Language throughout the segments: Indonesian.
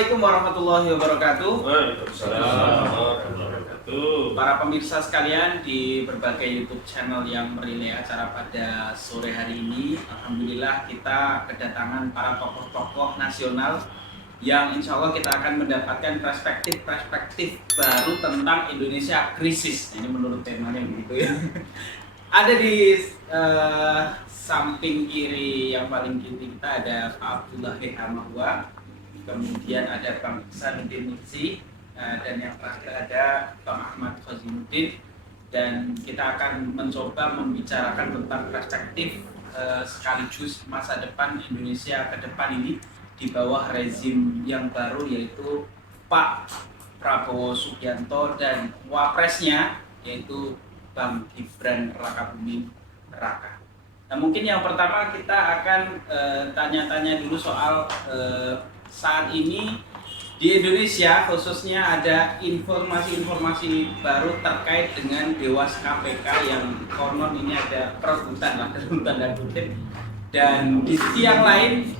Assalamualaikum warahmatullahi wabarakatuh. Waalaikumsalam warahmatullahi wabarakatuh. Para pemirsa sekalian di berbagai YouTube channel yang merilai acara pada sore hari ini, alhamdulillah kita kedatangan para tokoh-tokoh nasional yang insya Allah kita akan mendapatkan perspektif baru tentang Indonesia krisis. Ini menurut temanya begitu ya. Ada di samping kiri yang paling kiri kita ada Pak Abdullah Hamawa, kemudian ada Bang Ihsanuddin Nursi, dan yang terakhir ada Bang Ahmad Khazinuddin. Dan kita akan mencoba membicarakan tentang perspektif sekaligus masa depan Indonesia ke depan ini di bawah rezim yang baru, yaitu Pak Prabowo Subianto dan wapresnya yaitu Bang Gibran Rakabuming Raka. Nah, mungkin yang pertama kita akan tanya-tanya dulu soal saat ini di Indonesia khususnya ada informasi-informasi baru terkait dengan Dewas KPK yang konon ini ada perebutan lah dalam tanda kutip. Dan di sisi yang lain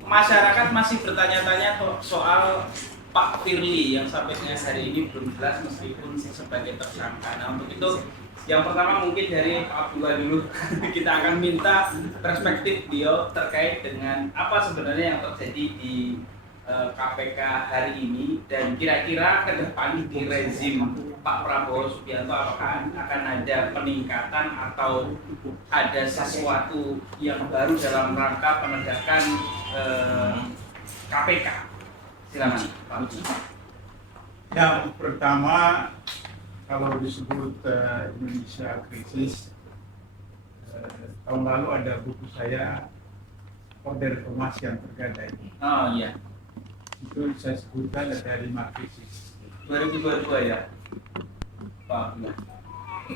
masyarakat masih bertanya-tanya soal Pak Firly yang sampai dengan hari ini belum jelas meskipun sebagai tersangka. Nah, untuk itu yang pertama mungkin dari Pak Abdullah dulu. Kita akan minta perspektif beliau terkait dengan apa sebenarnya yang terjadi di KPK hari ini, dan kira-kira ke depan di rezim Pak Prabowo Subianto apakah akan ada peningkatan atau ada sesuatu yang baru dalam rangka penegakan KPK. Silakan Pak. Yang pertama, kalau disebut Indonesia krisis, tahun lalu ada buku saya Order Reformasi yang Tergadai. Oh iya. Itu saya sebutkan ada 5 krisis. 2022 ya, Pak.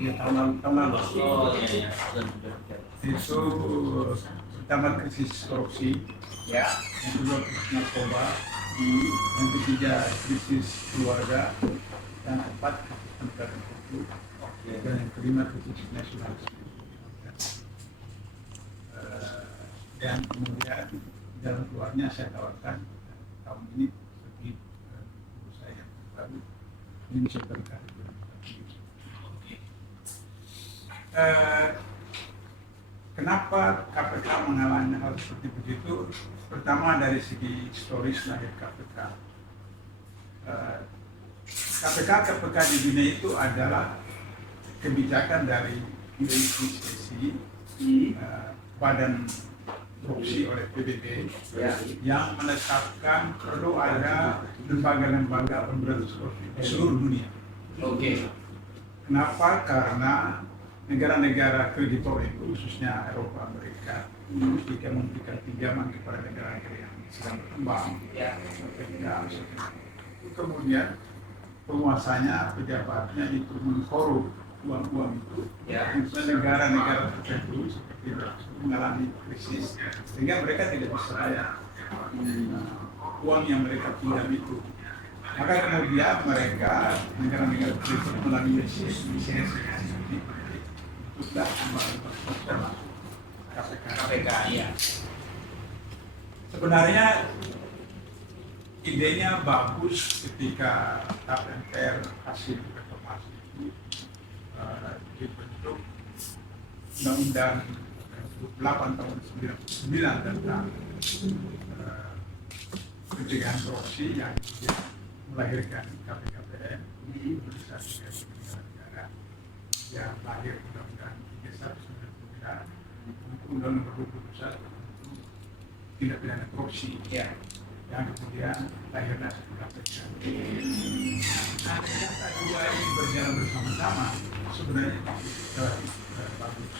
Ya, tahun lalu. Oh iya. Itu pertama krisis korupsi, Ya. yang kedua krisis narkoba, yang ketiga krisis keluarga, yang keempat krisis penegakan hukum, dan yang kelima krisis nasionalisme. Dan kemudian jalan keluarnya saya tawarkan tahun ini seperti menurut saya baru Indonesia terkait. Kenapa KPK mengalami hal seperti begitu? Pertama dari segi historis lahir KPK. KPK di dunia itu adalah kebijakan dari PSSI, Badan Korupsi oleh PBB, yang menetapkan perlu ada lembaga-lembaga pemberantas korupsi di seluruh dunia. Oke. Kenapa? Karena negara-negara kreditor itu, khususnya Eropa, Amerika, jika memberikan pinjaman kepada negara-negara yang sedang berkembang, kemudian penguasanya, pejabatnya itu mengkorup uang-uang itu, negara-negara tertentu seperti mengalami krisis, sehingga mereka tidak bisa bayar uang yang mereka pinjam itu. Maka kemudian mereka, negara-negara tertentu melalui lisensi sudah KPK ya. Sebenarnya idenya bagus ketika KPK hasil reformasi itu dibentuk Undang-Undang 8 tahun 1999 tentang pencegahan korupsi yang melahirkan KPKPN di organisasi negara yang lahir Undang-Undang 3199 untuk Undang-Undang Nomor 21 untuk tindak pidana korupsi, yang kemudian lahirlah KPK. Nah, ternyata dua ini berjalan bersama-sama sebenarnya relatif bagus,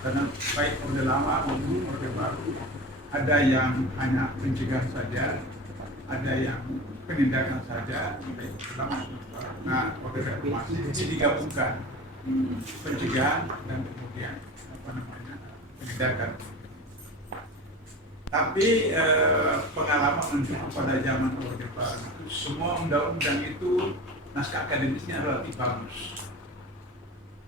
karena baik orde lama maupun orde baru ada yang hanya pencegahan saja, ada yang penindakan saja, baik orde lama. Nah, orde reformasi ini digabungkan, pencegahan dan kemudian penindakan. Tapi pengalaman menunjukkan pada zaman Orde Baru semua undang-undang itu naskah akademisnya relatif bagus.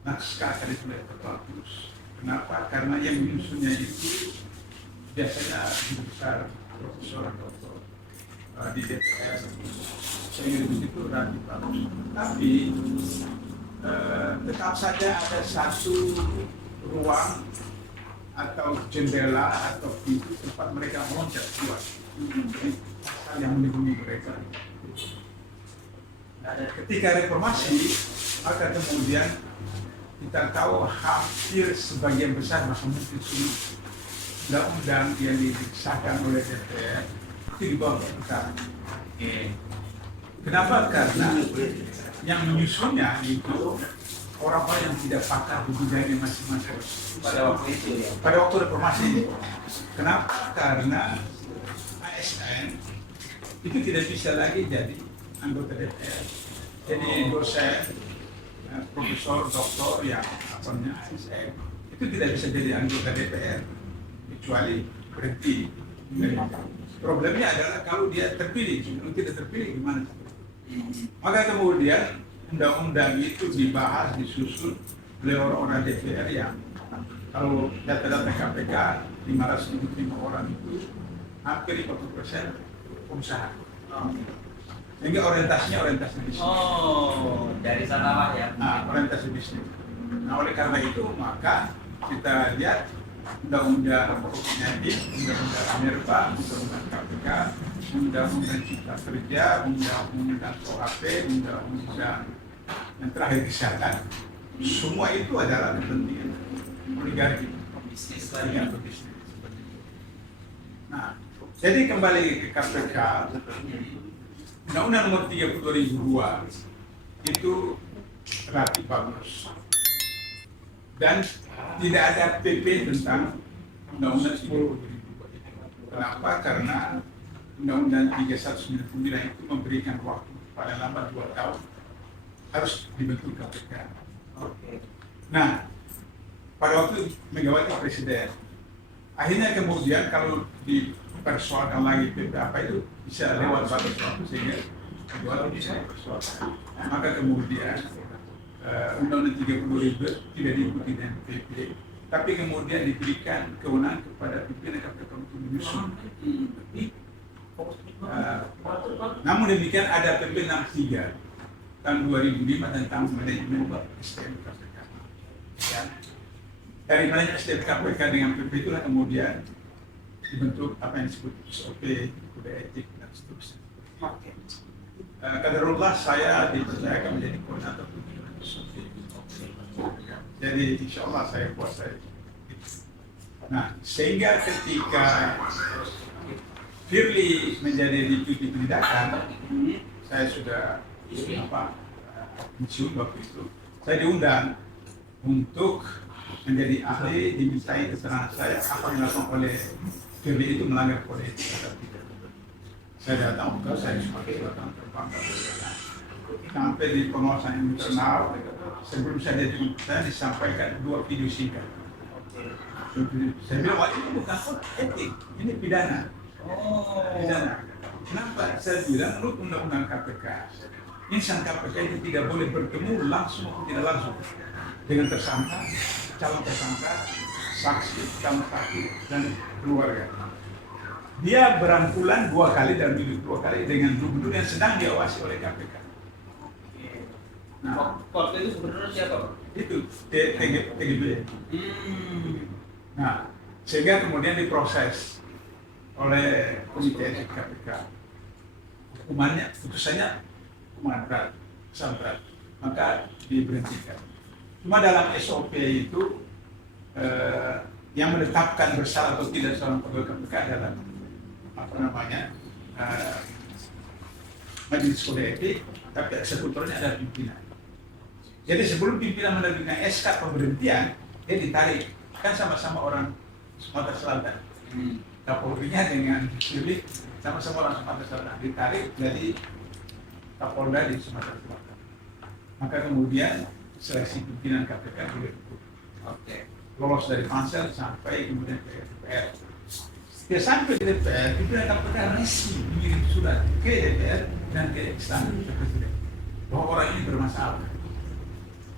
Naskah akademisnya bagus. Kenapa? Karena yang menyusunnya itu biasanya guru besar, profesor, doktor, di DPR sehingga begitu relatif bagus. Tapi tetap saja ada satu ruang atau jendela atau pintu tempat mereka meloncat keluar. Jadi pasal yang melindungi mereka. Nah, ketika reformasi, maka kemudian kita tahu hampir sebagian besar bahkan mungkin seluruh undang-undang yang disahkan oleh DPR itu dibawa ke kita. Kenapa? Karena yang menyusunnya itu orang-orang yang tidak pakar di bidangnya masing-masing pada waktu itu ya. pada waktu reformasi. Kenapa? Karena ASN itu tidak bisa lagi jadi anggota DPR. Jadi dosen, profesor, doktor yang ASN itu tidak bisa jadi anggota DPR kecuali berhenti. Problemnya adalah kalau dia terpilih, kalau tidak terpilih gimana? Maka kemudian undang-undang itu dibahas, disusun oleh orang-orang DPR yang kalau data-data KPK 505 orang itu hampir 50% pengusaha. Sehingga orientasinya orientasi bisnis. Oh, dari sanalah ya. Nah, orientasi bisnis. Nah, oleh karena itu maka kita lihat undang-undang etik, undang-undang Minerba, undang-undang KPK, undang-undang Cipta Kerja, undang-undang KUHP, undang-undang yang terakhir kesehatan, semua itu adalah kepentingan oligarki Bisnis lagi lagi. yang berbisnis. Nah, jadi kembali ke KPK, Undang-Undang Nomor 30 2002 itu relatif bagus dan tidak ada PP tentang Undang-Undang 10 2002. Kenapa? Karena Undang-Undang 3199 itu memberikan waktu paling lambat 2 tahun harus dibentuk KPK. Nah, pada waktu Megawati Presiden, akhirnya kemudian kalau dipersoalkan lagi PP apa itu bisa lewat batas waktu sehingga Megawati bisa dipersoalkan. Maka kemudian Undang-Undang 30 tidak diikuti dengan PP, tapi kemudian diberikan kewenangan kepada pimpinan KPK untuk menyusun. Namun demikian ada PP 63 tahun 2005 tentang manajemen SDM KPK. Ya. Dari manajemen SDM KPK dengan PP itulah kemudian dibentuk apa yang disebut SOP, kode etik dan seterusnya. Kaderullah saya dipercayakan menjadi koordinator pimpinan SOP. Jadi insya Allah saya kuasai. Nah, sehingga ketika Firly menjadi deputi penindakan, saya sudah pensiun waktu itu. Saya diundang untuk menjadi ahli, dimintai keterangan saya apa yang dilakukan oleh Firly itu melanggar kode etik atau tidak. Saya datang, saya datang terbang sampai di pengawasan internal. Sebelum saya jadi saya disampaikan 2 video singkat. Saya bilang, wah ini bukan kode etik, ini pidana. Pidana. Kenapa? Saya bilang, menurut undang-undang KPK, insan KPK itu tidak boleh bertemu langsung atau tidak langsung dengan tersangka, calon tersangka, saksi, calon saksi, dan keluarga. Dia berangkulan 2 kali dan duduk 2 kali dengan gubernur yang sedang diawasi oleh KPK. Nah, Waktu itu gubernur siapa? itu TGB. Nah, sehingga kemudian diproses oleh Komite Etik KPK. Hukumannya, putusannya hukuman berat, sangat berat, maka diberhentikan. Cuma dalam SOP itu yang menetapkan bersalah atau tidak seorang pegawai KPK adalah majelis kode etik, tapi eksekutornya adalah pimpinan. Jadi sebelum pimpinan menerbitkan SK pemberhentian, dia ditarik, kan sama-sama orang Sumatera Selatan. Kapolrinya dengan Firly sama-sama orang Sumatera Selatan, ditarik jadi Kapolda di Sumatera Selatan. Maka kemudian seleksi pimpinan KPK dilakukan. Lolos dari pansel sampai kemudian ke DPR. Dia sampai ke DPR, pimpinan KPK resmi mengirim surat ke DPR dan ke istana Presiden bahwa orang ini bermasalah.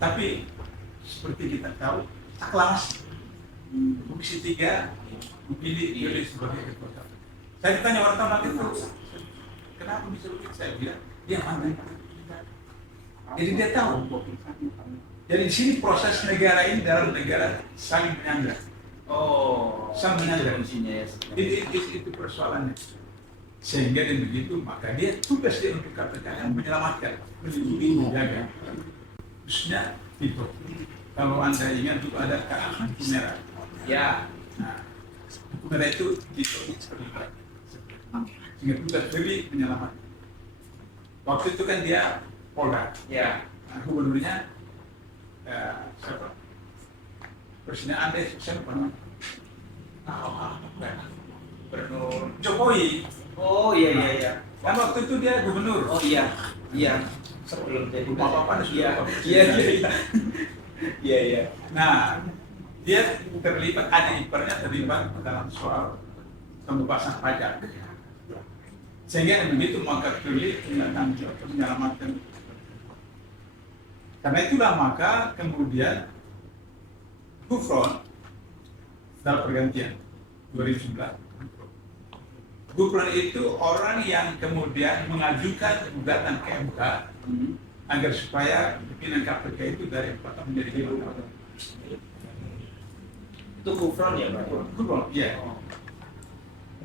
Tapi seperti kita tahu, aklamasi. Komisi 3 memilih Firly sebagai ketua KPK. Saya ditanya wartawan waktu itu, Kenapa bisa begitu? Saya bilang, dia pandai. Jadi dia tahu. Jadi di sini proses negara ini dalam negara saling menyandra. Oh, Saling menyandra. fungsinya ya. Itu persoalannya. Sehingga dengan begitu, maka dia tugas dia untuk KPK yang menyelamatkan, melindungi, menjaga. Khususnya itu. Kalau Anda ingat itu ada kasus buku merah. Ya. Nah, buku merah itu terlibat. Sehingga tugas beliau menyelamatkan. Waktu itu kan dia Polda. Ya. Nah, gubernurnya siapa? Presiden Andes, siapa namanya? Gubernur Jokowi. Oh iya. Kan waktu itu dia gubernur. Oh iya. Sebelum jadi Bapak-bapak sudah. Iya. Nah, dia terlibat, ada iparnya terlibat dalam soal pembebasan pajak. Sehingga begitu maka beliau punya tanggung jawab untuk menyelamatkan. Karena itulah maka kemudian Gufron dalam pergantian 2011. Gufron itu orang yang kemudian mengajukan gugatan ke MK agar supaya pimpinan KPK itu dari 4 tahun menjadi 5 tahun. Itu Gufron ya, Pak? Gufron, iya.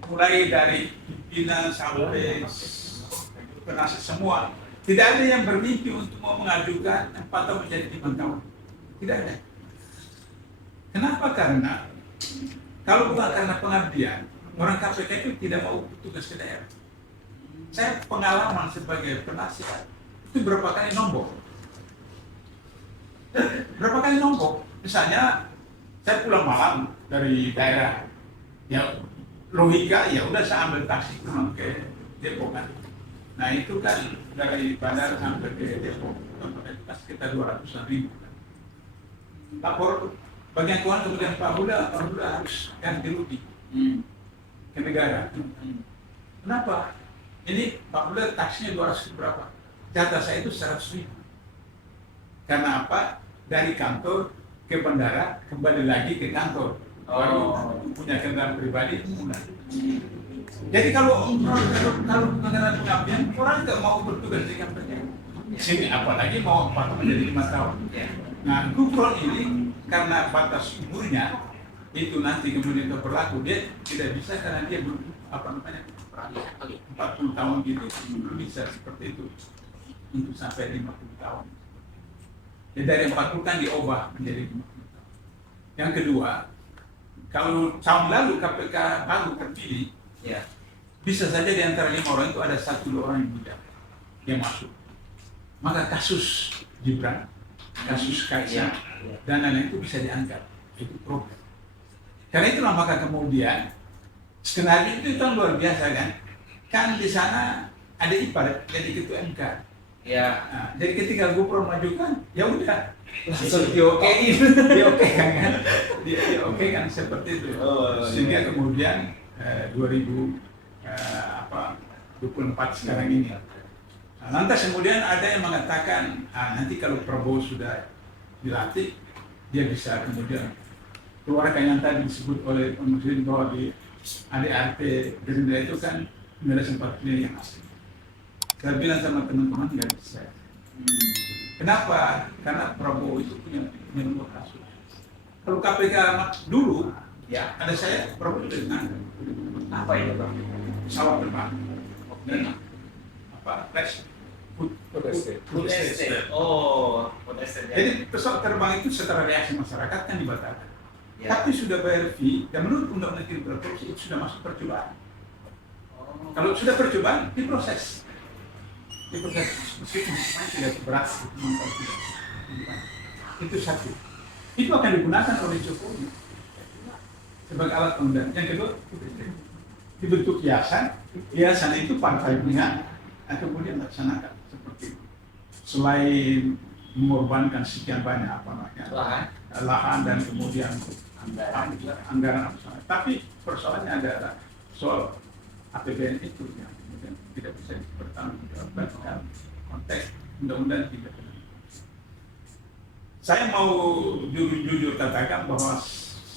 Mulai dari pimpinan sampai penasihat semua, tidak ada yang bermimpi untuk mau mengajukan 4 tahun menjadi 5 tahun. Tidak ada. Kenapa? Karena kalau bukan karena pengabdian, orang KPK itu tidak mau tugas ke daerah. Saya pengalaman sebagai penasihat itu berapa kali nombok. Berapa kali nombok. Misalnya saya pulang malam dari daerah, ya logika ya udah saya ambil taksi pulang ke Depok kan. Nah itu kan dari bandara sampai ke Depok itu kan sekitar 200 ribu. Lapor bagian keuangan kemudian Pak Buda harus ganti rugi ke negara. Kenapa? Ini Pak Buda taksinya 200 berapa? Jatah saya itu 100 ribu. Karena apa? Dari kantor ke bandara kembali lagi ke kantor. Baru punya kendaraan pribadi mulai. Jadi kalau kendaraan pengabdian orang nggak mau bertugas di KPK. Sini apalagi mau 4 tahun menjadi 5 tahun. Nah, Gufron ini karena batas umurnya itu nanti kemudian berlaku, dia tidak bisa karena dia belum 40 tahun gitu belum bisa seperti itu untuk sampai 50 tahun. Jadi dari 40 kan diubah menjadi 50 tahun. Yang kedua, kalau tahun lalu KPK baru terpilih, ya bisa saja di antara 5 orang itu ada 1-2 orang yang muda yang masuk. Maka kasus Gibran, kasus Kaisang, dan lain-lain itu bisa diangkat. Itu problem. Karena itulah maka kemudian skenario itu kan luar biasa kan. Kan di sana ada ipar jadi ketua MK. Ya. Nah, jadi ketika Gufron majukan, ya udah langsung diokein. Diokekan kan. Diokekan seperti itu. Sehingga kemudian 2024 sekarang ini. Nah, lantas kemudian ada yang mengatakan, nanti kalau Prabowo sudah dilantik, dia bisa kemudian keluarkan yang tadi disebut oleh Pak Muslim bahwa di ADRT Gerindra itu kan ada sempat pilih yang asli. Saya bilang sama teman-teman nggak bisa. Kenapa? Karena Prabowo itu punya nomor kasus. Kalau KPK dulu, ya ada saya Prabowo itu dengan Apa itu, Bang? pesawat terbang dan food estate. Oh, food estate. Jadi pesawat terbang itu setelah reaksi masyarakat kan dibatalkan. Ya. Tapi sudah bayar fee dan menurut undang-undang tindak korupsi itu sudah masuk percobaan. Kalau sudah percobaan diproses. Meskipun tidak berat itu satu. Itu akan digunakan oleh Jokowi sebagai alat penundaan. Yang kedua dibentuk yayasan itu partai punya, kemudian laksanakan seperti itu. Selain mengorbankan sekian banyak lahan dan kemudian anggaran tapi persoalannya adalah soal APBN itu yang kemudian tidak bisa dipertanggungjawabkan dalam konteks undang-undang tidak. Saya mau jujur katakan bahwa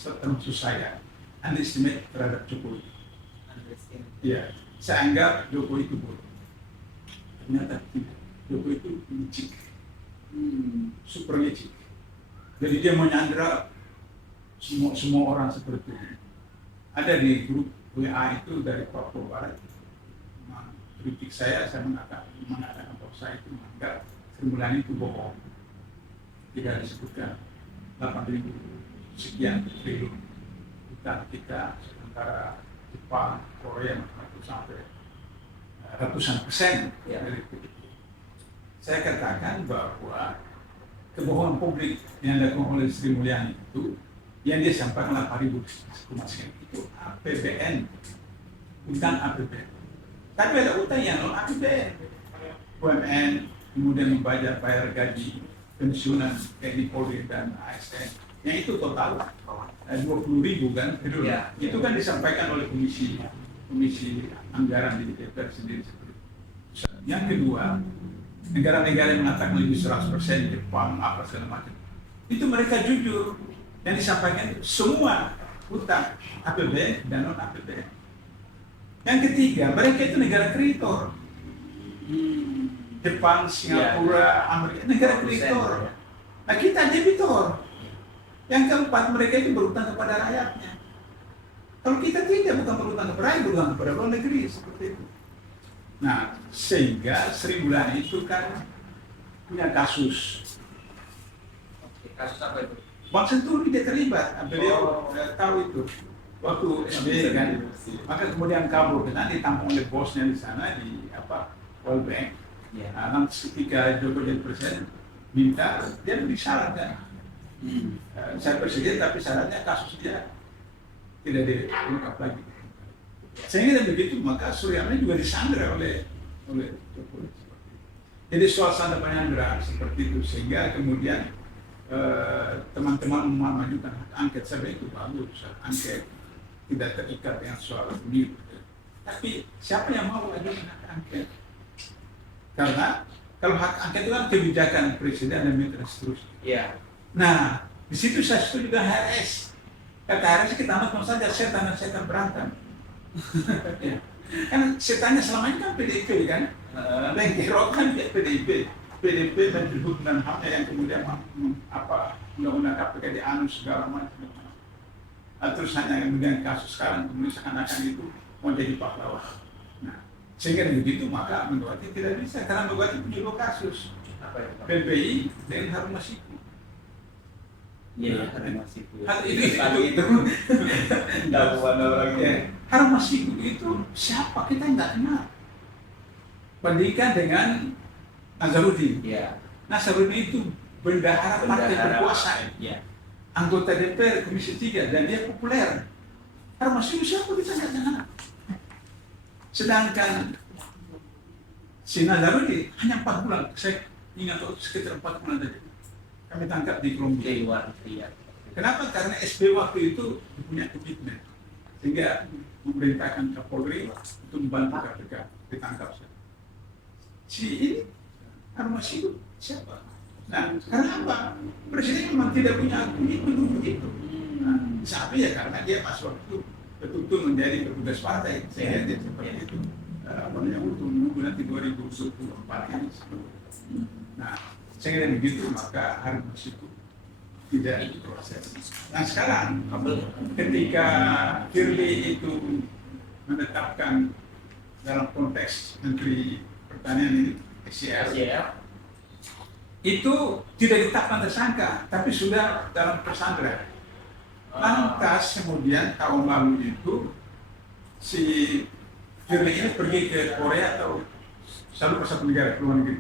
termasuk saya underestimate terhadap Jokowi. Ya, saya anggap Jokowi itu bodoh. ternyata tidak. Jokowi itu licik, super licik. Jadi dia menyandra semua orang seperti itu. Ada di grup WA itu dari Papua Barat. Kritik saya mengatakan bahwa saya itu menganggap Sri Mulyani itu bohong. Tidak disebutkan 8.000 sekian triliun utang kita, sementara Jepang, Korea itu sampai ratusan persen dari PDB. Saya katakan bahwa kebohongan publik yang dilakukan oleh Sri Mulyani itu yang dia sampaikan 8.000 sekian itu APBN, utang APBN. Tapi ada utang yang non APBN, UMN, kemudian membayar gaji pensiunan TNI Polri dan ASN, yang itu total 20.000 kan, itu kan disampaikan oleh komisi anggaran di DPR sendiri. Yang kedua, negara-negara yang mengatakan lebih 100%, Jepang, apa segala macam, itu mereka jujur, yang disampaikan semua utang APBN dan non APBN. Yang ketiga, mereka itu negara kreditor. Jepang, Singapura, Amerika, negara kreditor. Nah, kita debitor. Yang keempat, mereka itu berutang kepada rakyatnya. Kalau kita tidak, bukan berutang kepada rakyat, berutang kepada luar negeri, seperti itu. Nah, sehingga Sri Mulyani itu kan punya kasus. Kasus apa itu? Bang Senturi dia terlibat, beliau tahu itu. Waktu SBY kan, maka kemudian kabur ke sana, ditampung oleh bosnya di sana di World Bank. Nah, nanti ketika Jokowi jadi presiden minta dia beri syarat kan, saya presiden tapi syaratnya kasus dia tidak diungkap lagi. Sehingga begitu maka Suryana juga disandra oleh Jokowi. Jadi suasana penyandra seperti itu sehingga kemudian teman-teman memajukan hak angket. Saya itu bagus, hak angket tidak terikat dengan soal pemilu. Tapi siapa yang mau ajukan hak angket? Karena kalau hak angket itu kan kebijakan presiden dan mitra seterusnya. Iya. Nah, di situ saya setuju dengan HRS. Kata HRS kita nonton saja setan dan setan berantem. Ya. Kan setannya selama ini kan PDIP kan, Lengkerok kan PDIP. PDIP dan Hukum dan HAM yang kemudian undang-undang KPK dianus segala macam. Terus hanya kemudian kasus sekarang kemudian seakan-akan itu mau jadi pahlawan. Nah, sehingga begitu maka Megawati tidak bisa karena Megawati punya 2 kasus. PBI dan Harun Masiku. Iya, Harun Masiku. Itu dakwaan orangnya. Harun Masiku itu siapa? Kita nggak kenal. Bandingkan dengan Nazarudin. Iya. Nazarudin itu bendahara partai berkuasa. Iya. Anggota DPR Komisi 3 dan dia populer. Harun Masiku siapa kita nggak kenal. Sedangkan si Nazarudin hanya 4 bulan. Saya ingat sekitar 4 bulan saja. Kami tangkap di Kolombia. Kenapa? Karena SB waktu itu punya komitmen. Sehingga memerintahkan Kapolri untuk membantu KPK ditangkap. Si ini Harun Masiku siapa? Nah, karena apa? Presiden memang tidak punya komitmen untuk itu. Nah, siapa ya? Karena dia pas waktu betul-betul menjadi petugas partai. Sehingga dia seperti itu. Untuk menunggu nanti 2024 ini. Nah, sehingga begitu maka Harun Masiku tidak diproses. Nah sekarang ketika Firly itu menetapkan dalam konteks Menteri Pertanian ini SCL, itu tidak ditetapkan tersangka, tapi sudah dalam tersandra. Lantas kemudian tahun lalu itu si Firly ini pergi ke Korea atau selalu ke satu negara ke luar negeri.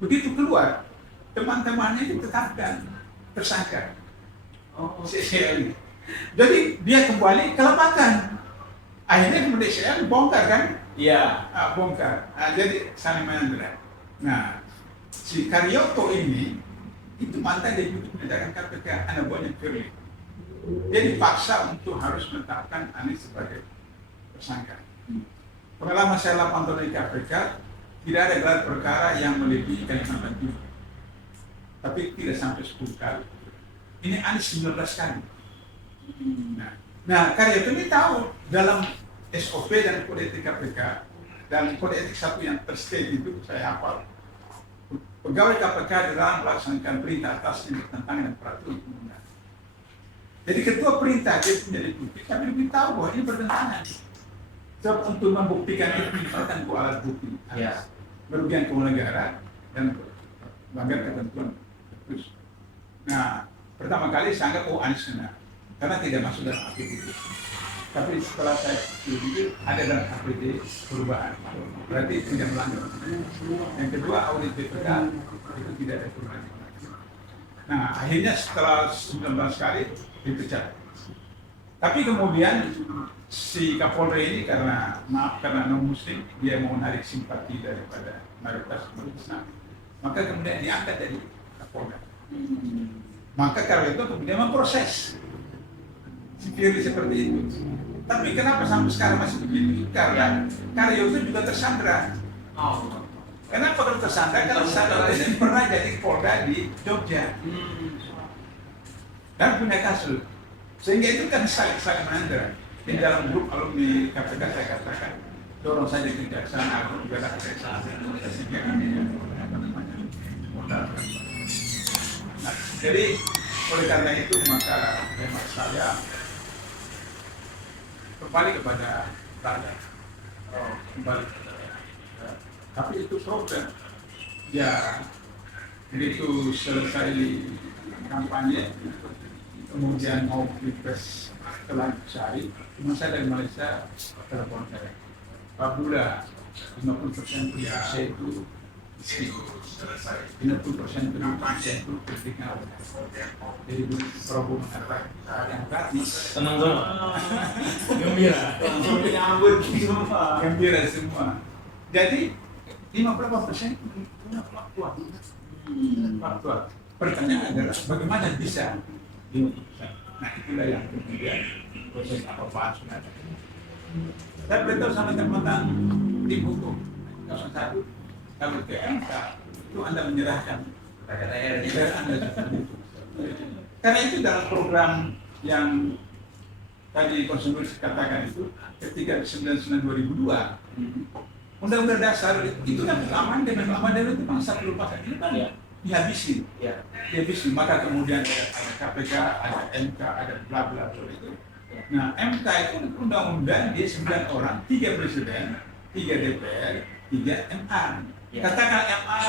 Begitu keluar, teman-temannya ditetapkan tersangka. Jadi dia kembali ke lapangan. Akhirnya kemudian saya bongkar kan? Iya. Bongkar. Jadi saling menyandera. Nah, si Karyoto ini itu mantan deputi penindakan KPK, anak buahnya Firly. Dia dipaksa untuk harus menetapkan Anies sebagai tersangka. Pengalaman saya 8 tahun di KPK, tidak ada gelar perkara yang melebihi Kalimantan Timur. Tapi tidak sampai 10 kali. Ini Anies 19 kali. Nah Karyoto ini tahu dalam SOP dan kode etik KPK dan kode etik satu yang terstate itu saya hafal. Pegawai KPK dalam melaksanakan perintah atas yang bertentangan dengan peraturan undang-undang. Jadi ketua perintah dia punya deputi, tapi diberitahu bahwa ini bertentangan. Sebab untuk membuktikan itu diperlukan alat bukti, merugikan keuangan negara dan melanggar ketentuan. Terus, nah pertama kali saya anggap Anies kena karena tidak masuk dalam APBD. Tapi setelah saya itu ada dalam APBD perubahan, berarti tidak melanggar. Yang kedua audit BPK itu tidak ada perubahan. Nah akhirnya setelah 19 kali dipecat. Tapi kemudian si Kapolri ini karena non muslim dia mau menarik simpati daripada mayoritas Islam, maka kemudian diangkat dari Kapolda. Maka karena itu kemudian memproses Firly seperti itu. Tapi kenapa sampai sekarang masih begitu? Karena Karyo itu juga tersandra. Kenapa kalau tersandra? Karena tersandra ini pernah jadi Polda di Jogja dan punya kasus. Sehingga itu kan saling menandra. Di dalam grup alumni KPK saya katakan, dorong saja kejaksaan agung juga lah kejaksaan. Sehingga kami nah, jadi oleh karena itu maka hemat saya kembali kepada rakyat. Kembali kepada rakyat. Tapi itu problem. Ya, begitu selesai kampanye, kemudian mau pilpres setelah sehari, cuma saya dari Malaysia telepon saya. Pak Bula, 50% pria saya itu istri, 50% penumpang saya itu ketika jadi Prabowo mengatakan yang gratis. Senang banget. Gembira. Menyambut semua. Gembira semua. Jadi 50% punya faktual. Faktual. Pertanyaan adalah bagaimana bisa diutuskan? Nah itulah yang kemudian proses apa-apaan sudah ada. Saya beritahu sama teman-teman tim hukum 01 kalau ke MK itu Anda menyerahkan daerah Anda seperti itu. Karena itu dalam program yang tadi konstitusi katakan itu ketika 99 2002 Undang-Undang Dasar itu kan amandemen itu kan satu pasal ini kan dihabisin, dihabisin. Maka kemudian ada KPK, ada MK, ada bla bla bla itu. Nah MK itu undang-undang dia 9 orang, 3 presiden, 3 DPR, 3 MA. Katakan MA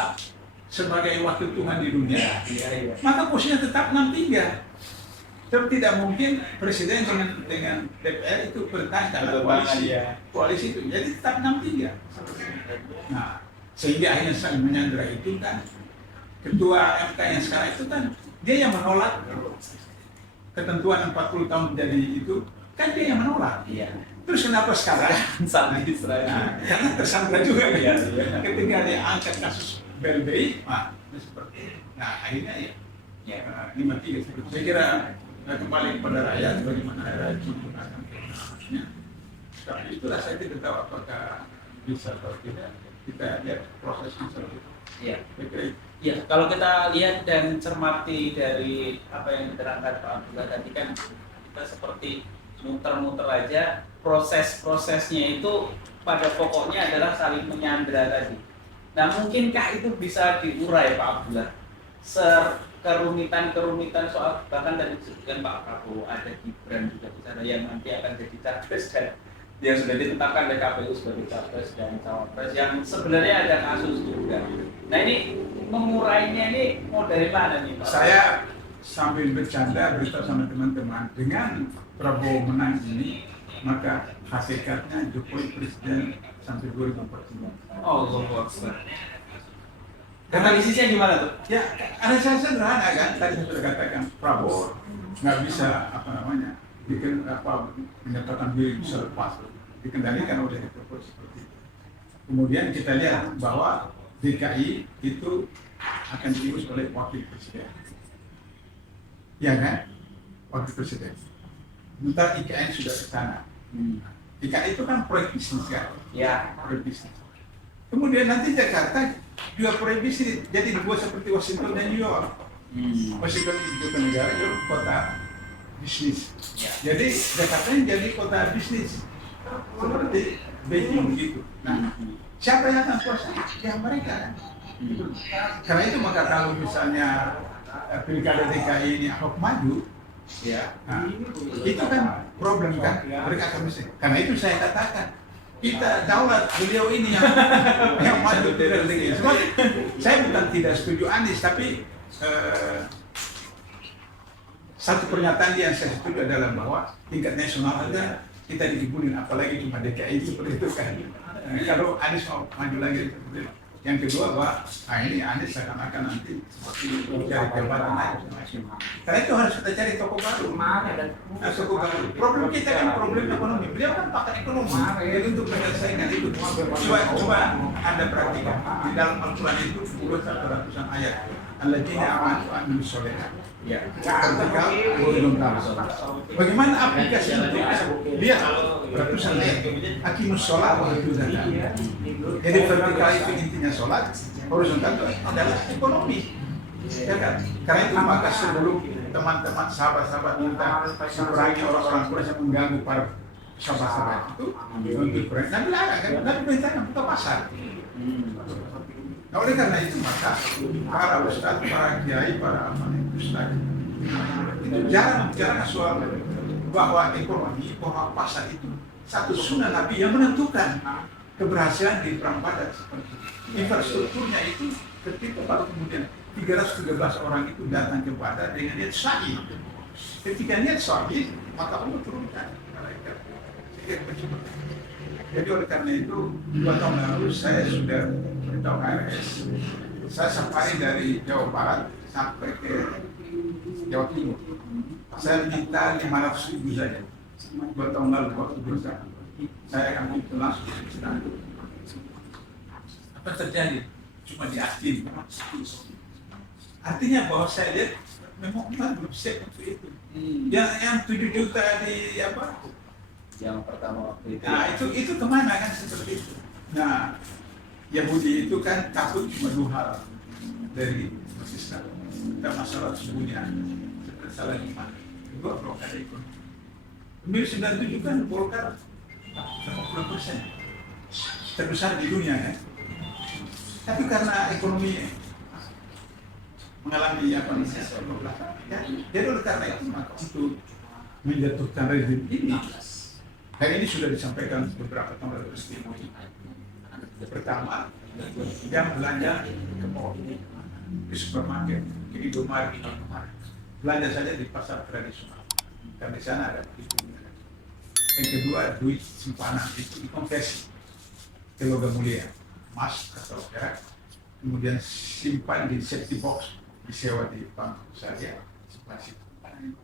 sebagai wakil Tuhan di dunia, maka posisinya tetap 63. Sebab tidak mungkin presiden dengan DPR itu bertahan dalam koalisi itu, jadi tetap 63. Nah, sehingga akhirnya saling menyandera itu kan ketua MK yang sekarang itu kan dia yang menolak ketentuan 40 tahun menjadi itu kan dia yang menolak. Terus kenapa sekarang? Karena tersandra juga ya. Ketika dia angkat kasus BLBI, nah akhirnya ya 53. Saya kira kembali kepada rakyat bagaimana rakyat menggunakan teknologinya. Tapi itulah saya tidak tahu apakah bisa atau tidak. Kita lihat prosesnya seperti itu. Ya, kalau kita lihat dan cermati dari apa yang diterangkan Pak Abdullah tadi kan kita seperti muter-muter aja, proses-prosesnya itu pada pokoknya adalah saling menyandra tadi. Nah, mungkinkah itu bisa diurai Pak Abdullah? Kerumitan soal bahkan tadi disebutkan Pak Prabowo, ada Gibran juga di sana yang nanti akan jadi capres dan yang sudah ditetapkan oleh KPU sebagai capres dan cawapres yang sebenarnya ada kasus juga. Nah ini mengurainya ini mau dari mana nih Pak? Saya sambil bercanda beritahu sama teman-teman dengan Prabowo menang ini maka hakikatnya Jokowi presiden sampai 2049. Allah Akbar. Analisisnya gimana tuh? Ya, analisisnya sederhana kan. Tadi saya sudah katakan Prabowo nggak bisa menyatakan diri bisa lepas, dikendalikan oleh Jokowi seperti itu. Kemudian kita lihat bahwa DKI itu akan diurus oleh wakil presiden, ya kan? Wakil presiden. Sementara IKN sudah ke sana. IKN itu kan proyek bisnis kan? Ya, proyek bisnis. Kemudian nanti Jakarta juga proyek bisnis, jadi dibuat seperti Washington dan New York. Washington itu negara, New York kota bisnis. Jadi Jakarta yang jadi kota bisnis seperti backing begitu. Nah, siapa yang akan kuasa? Ya mereka kan. Karena itu maka kalau misalnya pilkada DKI ini Ahok maju, ya, nah, itu kan problem kan, mereka akan bisa. Karena itu saya katakan kita daulat beliau ini yang maju pilkada DKI. Sebab saya bukan tidak setuju Anies, tapi satu pernyataan yang saya setuju adalah bahwa tingkat nasional aja kita dikibulin, apalagi cuma DKI seperti itu kan. Kalau Anies mau maju lagi seperti itu. Yang kedua, Pak, ini Anies akan nanti seperti mencari jabatan lagi. Karena itu harus kita cari toko baru. Toko baru. Problem kita kan problem ekonomi. Beliau kan pakar ekonomi. Jadi untuk menyelesaikan itu, coba Anda perhatikan di dalam Al-Quran itu ratusan ayat. Alladzina amanu wa amilus sholihat. Ya, vertikal, horizontal. Bagaimana aplikasi itu? Lihat ratusan ayat. Aqimus sholat wa atuz zakat. Jadi vertikal itu intinya sholat, horizontal itu adalah ekonomi. Ya kan? Karena itu maka sebelum teman-teman sahabat-sahabat kita kurangi orang-orang Quraisy yang mengganggu para sahabat-sahabat itu untuk Quraisy, Nabi larang kan? Nabi perintahkan buka pasar. Nah, oleh karena itu maka para ustadz, para kiai, para ustadz itu jarang bicara soal bahwa ekonomi, bahwa pasar itu satu sunnah Nabi yang menentukan keberhasilan di perang Badar seperti itu. Infrastrukturnya itu ketika baru kemudian 313 orang itu datang ke Badar dengan niat sahih. Ketika niat sahih, maka Allah turunkan malaikat. Jadi oleh karena itu 2 tahun lalu saya sudah beritahu KRS, saya safari dari Jawa Barat sampai ke Jawa Timur. Saya minta 500.000 saja. 2 tahun lalu waktu berusaha, saya akan itu langsung ke sana. Apa terjadi? Cuma diakin. Artinya bahwa saya lihat memang belum siap untuk itu. Yang 7 juta di apa? Yang pertama waktu itu. Nah itu kemana kan seperti itu. Nah Yahudi itu kan takut cuma 2 hal dari Islam. Dan masalah sesungguhnya salah iman. Kedua blokade ekonomi. Pemilu 97 kan Golkar 80% terbesar di dunia kan. Tapi karena ekonomi mengalami apa namanya ya, jadi oleh karena itu maka untuk menjatuhkan rezim ini. Dan ini sudah disampaikan beberapa tahun lalu. Pertama, jangan belanja ke mall, ke supermarket, ke Indomaret, belanja saja di pasar tradisional. Dan di sana ada begitu. Yang kedua, duit simpanan itu dikonversi ke logam mulia, emas atau perak, kemudian simpan di safety box, disewa di bank syariah,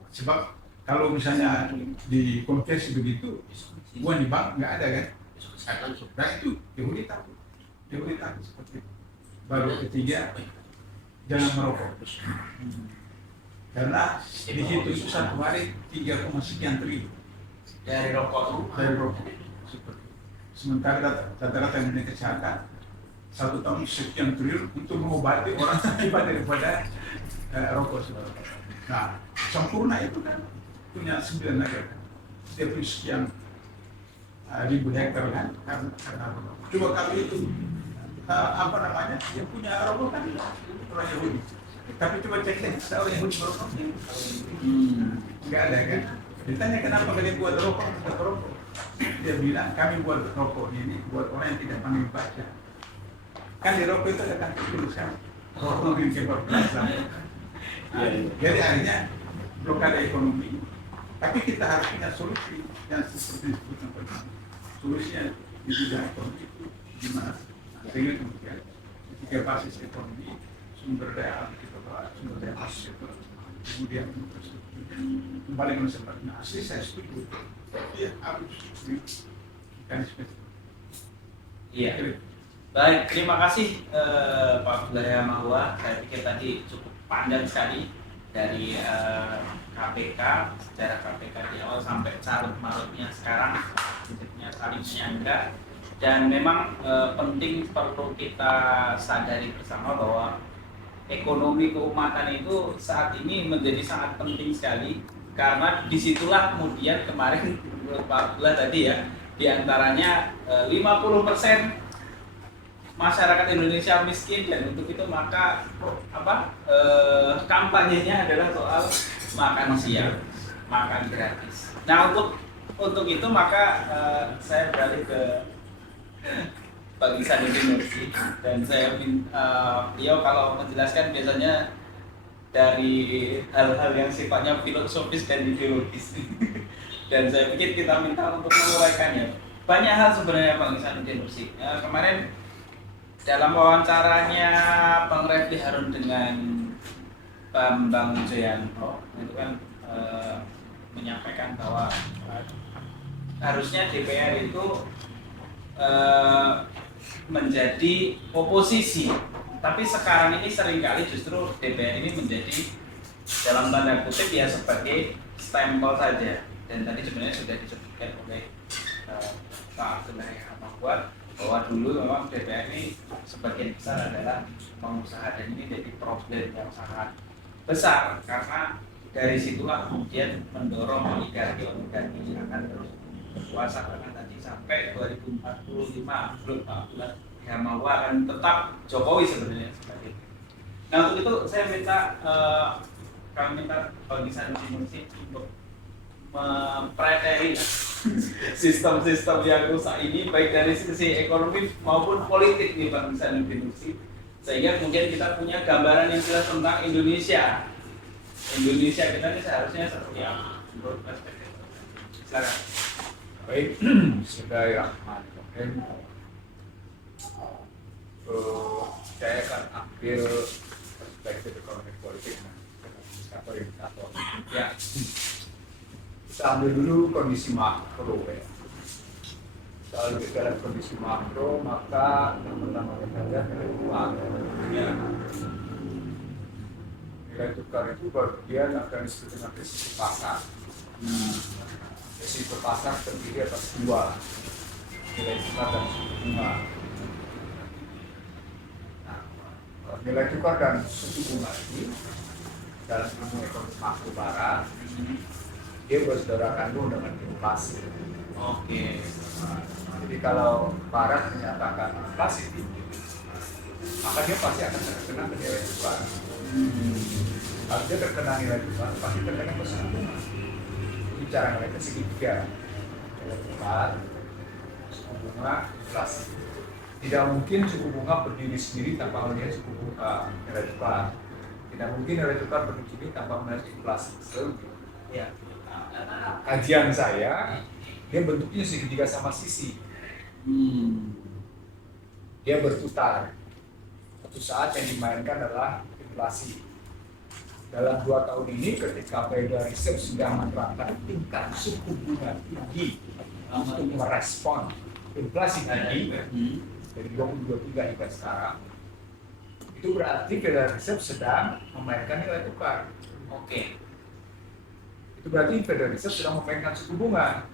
sebab kalau misalnya dikonversi begitu, uang di bank nggak ada kan? Nah itu Yahudi takut seperti itu. Baru ketiga, jangan merokok. Karena di situ itu satu hari 3, sekian triliun Dari rokok. Sementara rata-rata yang kesehatan 1 tahun sekian triliun untuk mengobati orang akibat daripada rokok. Nah, sempurna itu kan punya 9 negara, dia punya sekian ribu hektar kan karena coba kalau itu apa namanya dia punya rokok kan orang Yahudi, tapi coba cek orang Yahudi merokok nggak ada kan. Ditanya kenapa kalian buat rokok, dia bilang kami buat rokok ini buat orang yang tidak pandai baca. Kan di rokok itu ada kan tulisan rokok yang keberbelas. Jadi akhirnya blokade ekonomi. Tapi kita harus punya solusi yang seperti disebutkan tadi. Solusinya di bidang ekonomi itu gimana? Sehingga kemudian ketika basis ekonomi, sumber daya alam kita bahas, sumber daya alam kita, kemudian infrastrukturnya kembali menyebar. Nah, asli saya setuju. Tapi harus mekanisme. Iya. Baik, terima kasih Pak Abdullah Mahua. Saya pikir tadi cukup panjang sekali dari KPK, sejarah KPK di awal sampai carut marutnya sekarang, titiknya saling menyangga. Dan memang penting perlu kita sadari bersama bahwa ekonomi keumatan itu saat ini menjadi sangat penting sekali, karena disitulah kemudian kemarin Pak Abdullah tadi ya Di antaranya 50% masyarakat Indonesia miskin, dan untuk itu maka kampanyenya adalah soal makan siang, makan gratis. Nah, untuk itu maka saya beralih ke Pak Ihsanuddin Nursi, dan saya beliau kalau menjelaskan biasanya dari hal-hal yang sifatnya filosofis dan ideologis. Dan saya pikir kita minta untuk menguraikannya. Banyak hal sebenarnya Pak Ihsanuddin Nursi. Kemarin dalam wawancaranya Bang Refli Harun dengan Bambang Wijoyanto itu kan menyampaikan bahwa harusnya DPR itu menjadi oposisi, tapi sekarang ini seringkali justru DPR ini menjadi dalam tanda kutip ya sebagai stempel saja. Dan tadi sebenarnya sudah disebutkan oleh Pak Abdullahi Hamaguan bahwa dulu memang DPR ini sebagian besar adalah pengusaha, dan ini jadi problem yang sangat besar karena dari situlah kemudian mendorong oligarki yang akan terus berkuasa, karena tadi sampai 2045 belum Pak Abdullahi Hamaguan akan tetap Jokowi sebenarnya sebagai. Nah, untuk itu saya minta kami minta Bang Ihsanuddin Nursi untuk mempreteli sistem-sistem yang rusak ini baik dari sisi ekonomi maupun politik nih Bang Ihsanuddin Nursi, sehingga kemudian kita punya gambaran yang jelas tentang Indonesia kita ini seharusnya seperti apa menurut perspektif. Silakan. Baik, Bismillahirrahmanirrahim. Saya akan ambil perspektif ekonomi politik indikator. Ya. Kita ambil dulu kondisi makro ya. Kalau kita dalam kondisi makro, maka yang pertama kita lihat nilai tukar. Ya. Nilai tukar itu bagian akan disebut dengan risiko pasar. Risiko pasar terdiri atas dua, nilai tukar dan suku bunga. Nah, nilai tukar dan suku bunga ini dalam ilmu ekonomi makro barat dia bersaudara kandung dengan inflasi. Oke. Nah, jadi kalau barat menyatakan inflasi tinggi, maka dia pasti akan terkena nilai tukar. Kalau dia terkena nilai tukar, pasti terkena suku bunga. Ini cara mereka segitiga, nilai tukar, suku bunga, inflasi. Tidak mungkin suku bunga berdiri sendiri tanpa melihat suku bunga nilai tukar. Tidak mungkin nilai tukar berdiri sendiri tanpa melihat inflasi. Ya. Kajian saya, dia bentuknya segitiga sama sisi. Dia berputar. Satu saat yang dimainkan adalah inflasi. Dalam 2 tahun ini, ketika Federal Reserve sedang menerapkan tingkat suku bunga tinggi untuk merespon inflasi tinggi dari 2023 hingga sekarang, itu berarti Federal Reserve sedang memainkan nilai tukar. Oke. Itu berarti Federal Reserve sedang memainkan suku bunga.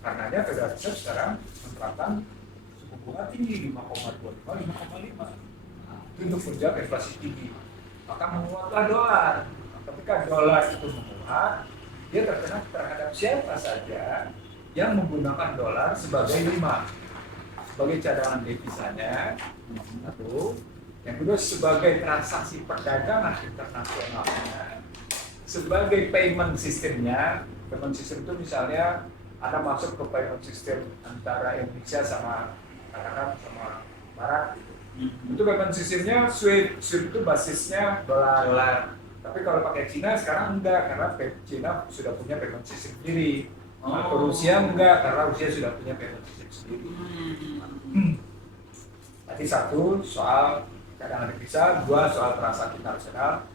Karenanya Federal Reserve sekarang menerapkan suku bunga tinggi 5,25, 5,5. Itu untuk menjaga inflasi tinggi. Maka menguatlah dolar. Ketika dolar itu menguat, dia terkena terhadap siapa saja yang menggunakan dolar sebagai sebagai cadangan devisanya. Satu. Yang kedua sebagai transaksi perdagangan internasionalnya. Sebagai payment sistemnya, payment system itu misalnya Anda masuk ke payment system antara Indonesia sama katakan sama Barat gitu. Itu payment sistemnya SWIFT itu basisnya dolar. Tapi kalau pakai Cina sekarang enggak, karena Cina sudah punya payment system sendiri. Rusia enggak, karena Rusia sudah punya payment system sendiri. Tadi satu soal cadangan devisa, 2 soal transaksi internasional,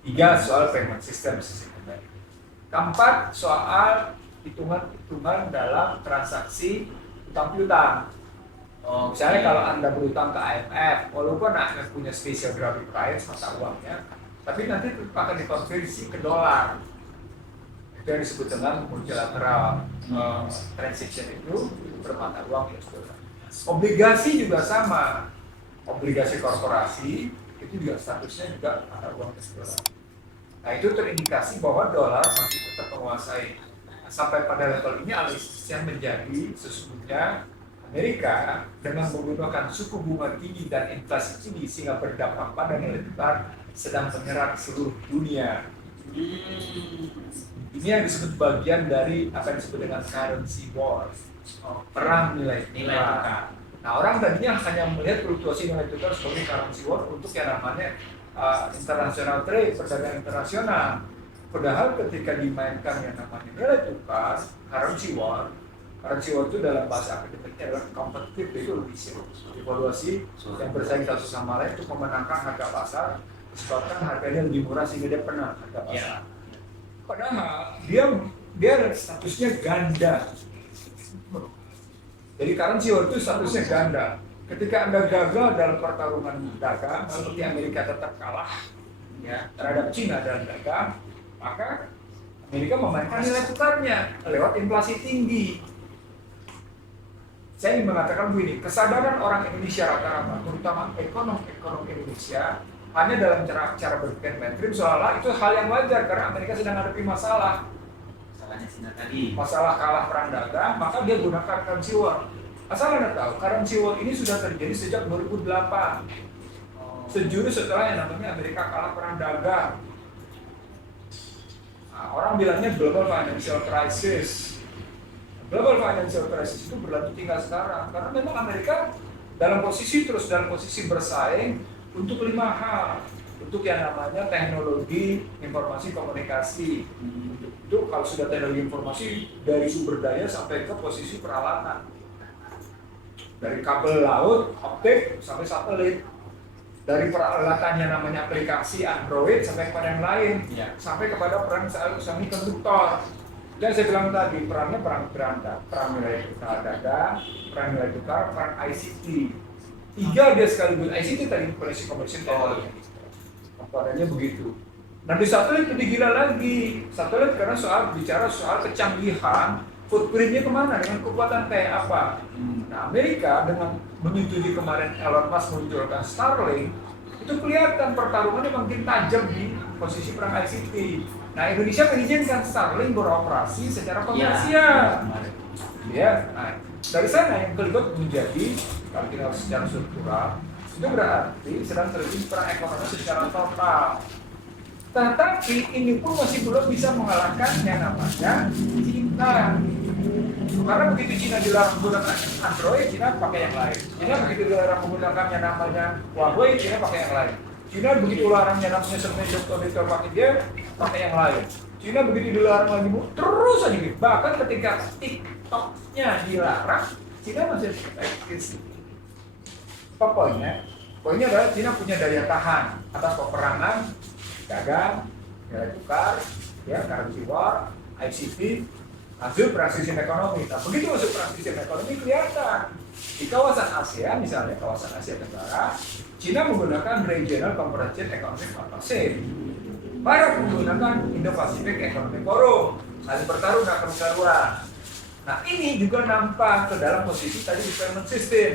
3 soal payment system sistemnya. Keempat soal hitungan dalam transaksi utang piutang. Misalnya kalau Anda berutang ke IMF, walaupun Anda punya special graphic price mata uangnya, tapi nanti akan dikonversi ke dolar. Itu yang disebut dengan multilateral transaction itu bermata uang US dollar. Obligasi juga sama. Obligasi korporasi itu juga statusnya juga mata uang US dollar. Nah, itu terindikasi bahwa dolar masih tetap menguasai sampai pada level ini analisisnya menjadi sesungguhnya Amerika dengan menggunakan suku bunga tinggi dan inflasi tinggi sehingga berdampak pada nilai tukar sedang menyerang seluruh dunia. Ini yang disebut bagian dari apa yang disebut dengan currency war, perang nilai tukar. Nah, orang tadinya hanya melihat fluktuasi nilai tukar sebagai currency war untuk yang namanya international trade, perdagangan internasional. Padahal ketika dimainkan yang namanya nilai tukar, currency war itu dalam bahasa akademiknya adalah competitive evaluation, evaluasi yang bersaing satu sama lain untuk memenangkan harga pasar, disebabkan harganya lebih murah sehingga dia menang harga pasar. Padahal dia statusnya ganda. Jadi currency war itu statusnya ganda. Ketika Anda gagal dalam pertarungan dagang, seperti Amerika tetap kalah ya terhadap Cina dalam dagang, maka Amerika memainkan nilai tukarnya lewat inflasi tinggi. Saya ingin mengatakan begini, kesadaran orang Indonesia rata-rata, terutama ekonom Indonesia, hanya dalam cara berpikir mainstream seolah itu hal yang wajar karena Amerika sedang menghadapi masalah. Masalahnya Cina tadi. Masalah kalah perang dagang, maka dia gunakan currency war. Asal Anda tahu, currency war ini sudah terjadi sejak 2008. Sejurus setelah yang namanya Amerika kalah perang dagang. Nah, orang bilangnya global financial crisis. Global financial crisis itu berlanjut hingga sekarang karena memang Amerika dalam posisi bersaing untuk 5 hal, untuk yang namanya teknologi informasi komunikasi. Itu kalau sudah teknologi informasi dari sumber daya sampai ke posisi peralatan, dari kabel laut, optik sampai satelit, dari peralatan yang namanya aplikasi Android sampai kepada yang lain, sampai kepada perang semikonduktor. Dan saya bilang tadi, perangnya perang beranda, perang nilai tukar dagang, perang nilai tukar, perang ICT. 3 dia sekaligus. ICT tadi information technology. Komponennya begitu. Nah di satelit lebih gila lagi. Satelit karena bicara soal kecanggihan, footprintnya kemana, dengan kekuatan kayak apa. Nah Amerika dengan menyetujui kemarin Elon Musk meluncurkan Starlink, itu kelihatan pertarungannya makin tajam di posisi perang ICT. Nah, Indonesia mengizinkan Starlink beroperasi secara komersial. Ya, nah, dari sana yang kelibet menjadi kalau kita secara struktural itu berarti sedang terjadi perang ekonomi secara total. Tetapi ini pun masih belum bisa mengalahkan yang namanya Cina. Karena begitu Cina dilarang menggunakan Android, Cina pakai yang lain. Cina begitu dilarang menggunakan yang namanya Huawei, Cina pakai yang lain. Cina begitu larang yang namanya semiconductor pakai dia, pakai yang lain. Cina begitu dilarang lagi terus aja gitu. Bahkan ketika TikToknya dilarang, Cina masih eksis. Poinnya adalah Cina punya daya tahan atas peperangan, dagang, nilai tukar, ya, currency war, ICT, hasil perang sistem ekonomi. Nah, begitu masuk perang sistem ekonomi kelihatan di kawasan Asia, misalnya kawasan Asia Tenggara, Cina menggunakan Regional Comprehensive Economic Partnership. Barat menggunakan Indo-Pacific Economic Forum, saling bertarung dan kerusakan. Nah, ini juga nampak ke dalam posisi tadi di payment system.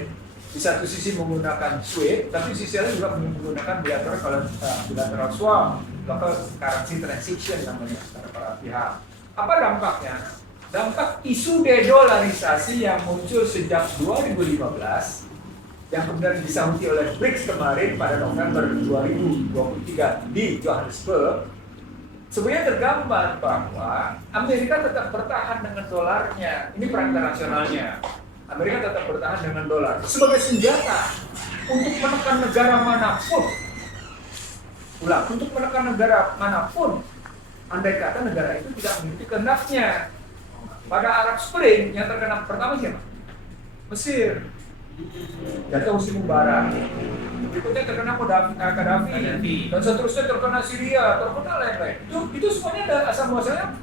Di satu sisi menggunakan SWIFT, tapi di sisi lain juga menggunakan bilateral swap, local currency transaction namanya antara para pihak. Apa dampaknya? Dampak isu dedolarisasi yang muncul sejak 2015 yang kemudian disahut oleh BRICS kemarin pada November 2023 di Johannesburg, sebenarnya tergambar bahwa Amerika tetap bertahan dengan dolarnya. Ini perang internasionalnya. Amerika tetap bertahan dengan dolar sebagai senjata untuk menekan negara manapun. Untuk menekan negara manapun, andai kata negara itu tidak memiliki kehendaknya. Pada Arab Spring yang terkena pertama siapa? Mesir. Jatuh Hosni Mubarak. Berikutnya terkena Gaddafi. Dan seterusnya terkena Syria, terkena lain-lain. Itu semuanya ada asal muasalnya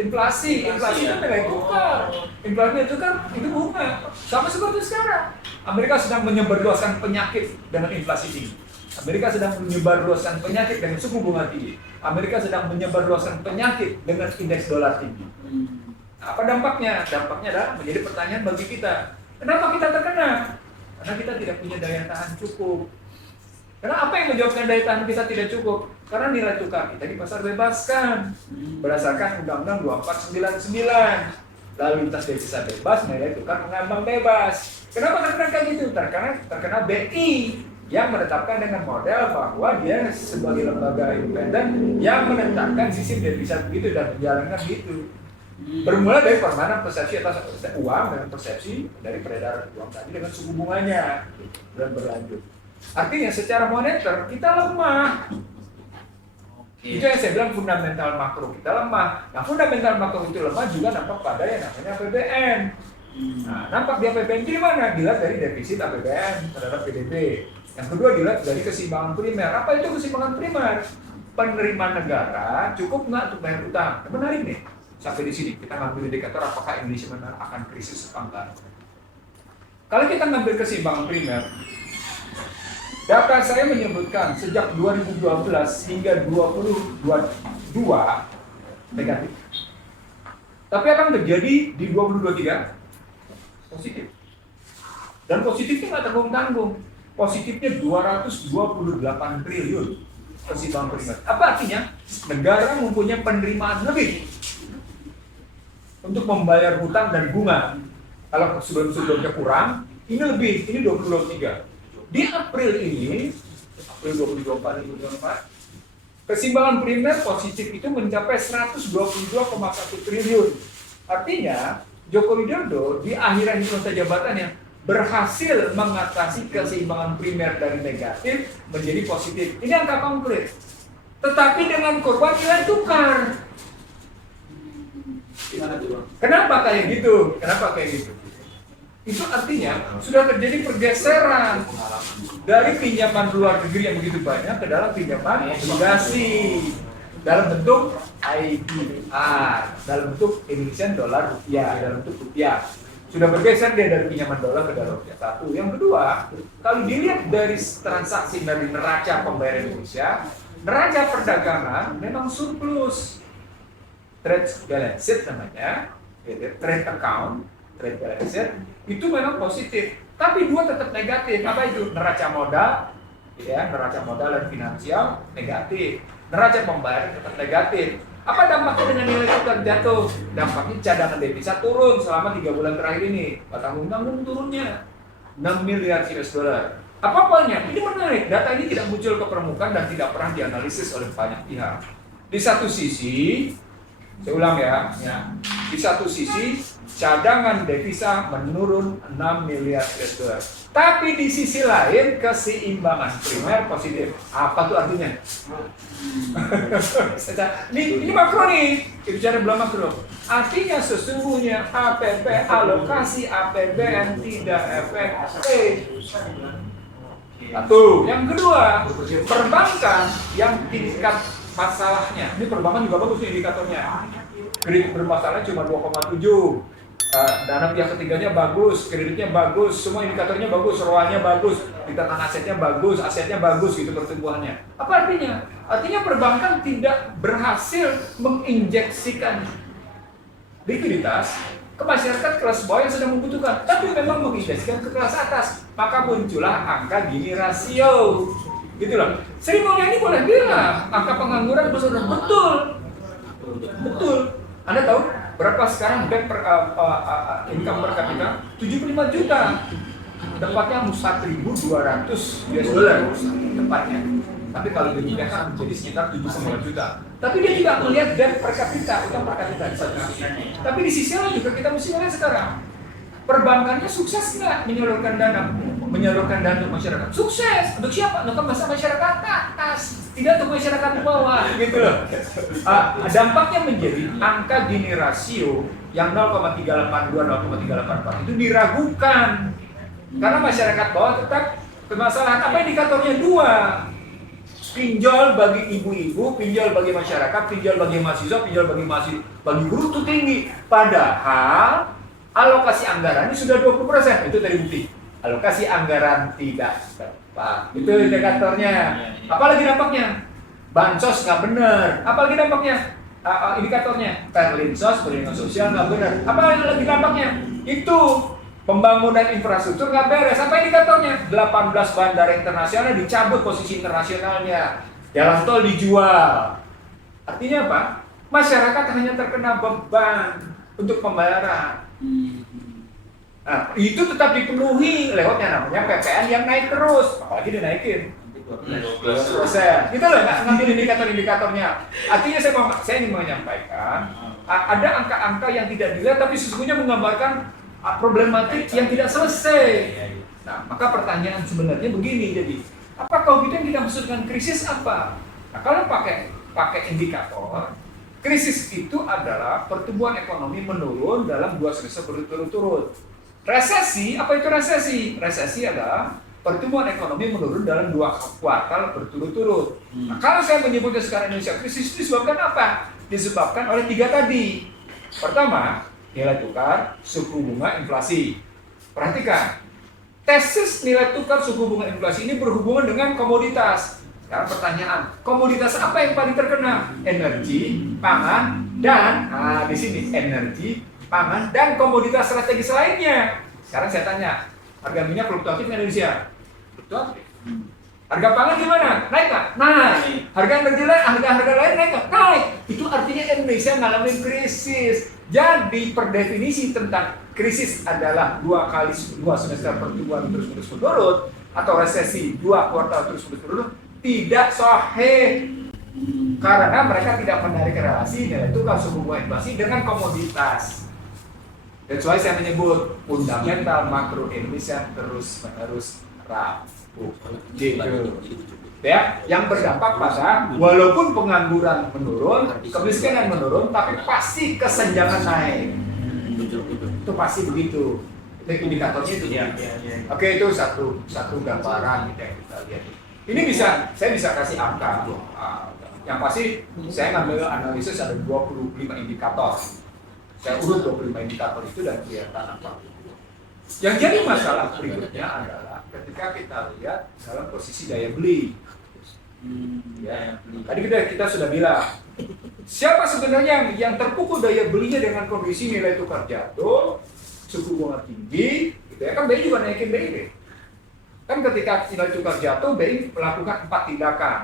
inflasi itu nilai tukar. Inflasi itu kan itu bunga. Sama seperti sekarang. Amerika sedang menyebarluaskan penyakit dengan inflasi tinggi. Amerika sedang menyebarluaskan penyakit dengan suku bunga tinggi. Amerika sedang menyebarluaskan penyakit dengan indeks dolar tinggi. Apa dampaknya? Dampaknya adalah menjadi pertanyaan bagi kita. Kenapa kita terkena? Karena kita tidak punya daya tahan cukup. Karena apa yang menjawabkan daya tahan kita tidak cukup? Karena nilai tukar kita di pasar bebaskan berdasarkan Undang-Undang 2499. Lalu lintas devisa bebas, nilai tukar mengambang bebas. Kenapa kayak gitu? Terkena BI yang menetapkan dengan model bahwa dia sebagai lembaga independen yang menetapkan sistem devisa begitu dan menjalankan gitu. Bermula dari permainan persepsi atas uang dengan persepsi dari peredaran uang tadi dengan suku bunganya dan berlanjut. Artinya secara moneter kita lemah. Itu yang saya bilang fundamental makro kita lemah. Nah, fundamental makro itu lemah juga nampak pada yang namanya APBN. Nah, nampak di APBN di mana? Dilihat dari defisit APBN terhadap PDB. Yang kedua dilihat dari keseimbangan primer. Apa itu keseimbangan primer? Penerimaan negara cukup nggak untuk bayar utang? Menarik nih. Sampai di sini kita ngambil indikator apakah Indonesia akan krisis atau enggak. Kalau kita ngambil keseimbangan primer, data saya menyebutkan sejak 2012 hingga 2022 negatif. Tapi apa yang terjadi di 2023? Positif. Dan positifnya nggak tanggung-tanggung. Positifnya 228 triliun keseimbangan primer. Apa artinya? Negara mempunyai penerimaan lebih untuk membayar hutang dan bunga. Kalau sebelum-sebelumnya kurang, ini lebih, ini 2023. Di April ini, April 2024, keseimbangan primer positif itu mencapai 122,1 triliun. Artinya, Joko Widodo di akhiran masa jabatannya berhasil mengatasi keseimbangan primer dari negatif menjadi positif. Ini angka konkret. Tetapi dengan korban nilai tukar. Kenapa kayak gitu? Itu artinya sudah terjadi pergeseran dari pinjaman luar negeri yang begitu banyak ke dalam pinjaman obligasi dalam bentuk IDR, dalam bentuk Indonesian dollar rupiah, dalam bentuk rupiah. Sudah bergeser dia dari pinjaman dolar ke dalam rupiah. Satu. Yang kedua, kalau dilihat dari transaksi dari neraca pembayaran Indonesia, neraca perdagangan memang surplus. Trade balance sheet namanya, trade account, trade balance sheet itu memang positif, tapi dua tetap negatif. Apa itu? Neraca modal, ya, neraca modal dan finansial negatif. Neraca pembayaran tetap negatif. Apa dampaknya dengan nilai tukar jatuh? Dampaknya cadangan devisa turun selama 3 bulan terakhir ini. Tanggung-tanggung turunnya 6 miliar US dollar. Apa poinnya? Ini menarik. Data ini tidak muncul ke permukaan dan tidak pernah dianalisis oleh banyak pihak. Di satu sisi, saya ulang ya. Di satu sisi cadangan devisa menurun 6 miliar US dollar. Tapi di sisi lain keseimbangan primer positif. Apa tuh artinya? ini makro nih, bicara belum makro. Artinya sesungguhnya alokasi APBN tidak efektif. Satu. Yang kedua, perbankan yang tingkat masalahnya, ini perbankan juga bagus nih indikatornya. Kredit bermasalahnya cuma 2,7. Dana pihak ketiganya bagus, kreditnya bagus, semua indikatornya bagus, ROA-nya bagus, return asetnya bagus gitu pertumbuhannya. Apa artinya? Artinya perbankan tidak berhasil menginjeksikan likuiditas ke masyarakat kelas bawah yang sedang membutuhkan, tapi memang menginjeksikan ke kelas atas. Maka muncullah angka Gini rasio. Gitu loh. Sri Mulyani boleh bilang angka pengangguran besar, betul. Anda tahu berapa sekarang income per kapita? 75 juta. Tempatnya 1.200 US dollar tempatnya. Tapi kalau dirupiahkan menjadi sekitar 79 juta. Tapi dia tidak melihat debt per kapita, utang per kapita di satu sisi. Tapi di sisi lain juga kita mesti melihat sekarang. Perbankannya sukses nggak menyalurkan dana untuk masyarakat? Sukses. Untuk siapa? Untuk masyarakat atas, tidak untuk masyarakat bawah, gitu loh. Dampaknya menjadi angka Gini rasio yang 0,382, 0,384 itu diragukan karena masyarakat bawah tetap permasalahan. Apa indikatornya? Dua. Pinjol bagi ibu-ibu, pinjol bagi masyarakat, pinjol bagi mahasiswa, pinjol bagi guru itu tinggi. Padahal alokasi anggaran ini sudah 20%, itu terbukti. Alokasi anggaran tidak tepat. Itu indikatornya. Apalagi dampaknya? Bansos nggak benar. Apalagi dampaknya? Indikatornya. Perlinsos, perlindungan sosial nggak benar. Apalagi dampaknya? Itu Pembangunan infrastruktur nggak beres. Apa indikatornya? 18 bandara internasional dicabut posisi internasionalnya. Jalan tol dijual. Artinya apa? Masyarakat hanya terkena beban untuk pembayaran. Nah, itu tetap dipenuhi lewat yang namanya PPN yang naik terus. Apalagi dinaikin 12%. Gitu loh, ngambil indikator-indikatornya. Artinya saya ingin menyampaikan, ada angka-angka yang tidak dilihat tapi sesungguhnya menggambarkan problematik yang tidak selesai. Nah, maka pertanyaan sebenarnya begini, jadi apa kalau gitu yang kita maksudkan krisis apa? Nah, kalau pakai indikator, krisis itu adalah pertumbuhan ekonomi menurun dalam 2 semester berturut-turut. Resesi, apa itu resesi? Resesi adalah pertumbuhan ekonomi menurun dalam 2 kuartal berturut-turut. Nah, kalau saya menyebutnya sekarang Indonesia krisis, disebabkan apa? Disebabkan oleh 3 tadi. Pertama, nilai tukar, suku bunga, inflasi. Perhatikan, tesis nilai tukar, suku bunga, inflasi ini berhubungan dengan komoditas. Sekarang pertanyaan, komoditas apa yang paling terkena? Energi, pangan, dan di sini energi, pangan, dan komoditas strategis lainnya. Sekarang saya tanya, harga minyak fluktuatif di Indonesia? Fluktuatif. Harga pangan gimana? Naik nggak? Naik. Harga energi lain, harga lain naik nggak? Naik. Itu artinya Indonesia ngalamin krisis. Jadi per definisi tentang krisis adalah 2 semester pertumbuhan terus-menerus menurun atau resesi 2 kuartal terus-menerus menurun tidak sahih karena mereka tidak menarik relasi nilai tukar, suku bunga, inflasi dengan komoditas. That's why saya menyebut fundamental makro Indonesia terus-menerus rapuh. Ya, yang berdampak pada walaupun pengangguran menurun, kemiskinan menurun, tapi pasti kesenjangan naik. Itu pasti begitu. Itu indikatornya itu. Oke, itu satu gambaran gitu yang kita lihat. Ini saya bisa kasih angka. Yang pasti saya ngambil analisis ada 25 indikator. Saya urut 25 indikator itu dan kelihatan apa. Yang jadi masalah berikutnya adalah ketika kita lihat dalam posisi daya beli. Ya, tadi kita sudah bilang siapa sebenarnya yang terpukul daya belinya dengan kondisi nilai tukar jatuh, suku bunga tinggi, gitu ya kan BI juga naikin BI. Kan ketika nilai tukar jatuh, BI melakukan 4 tindakan.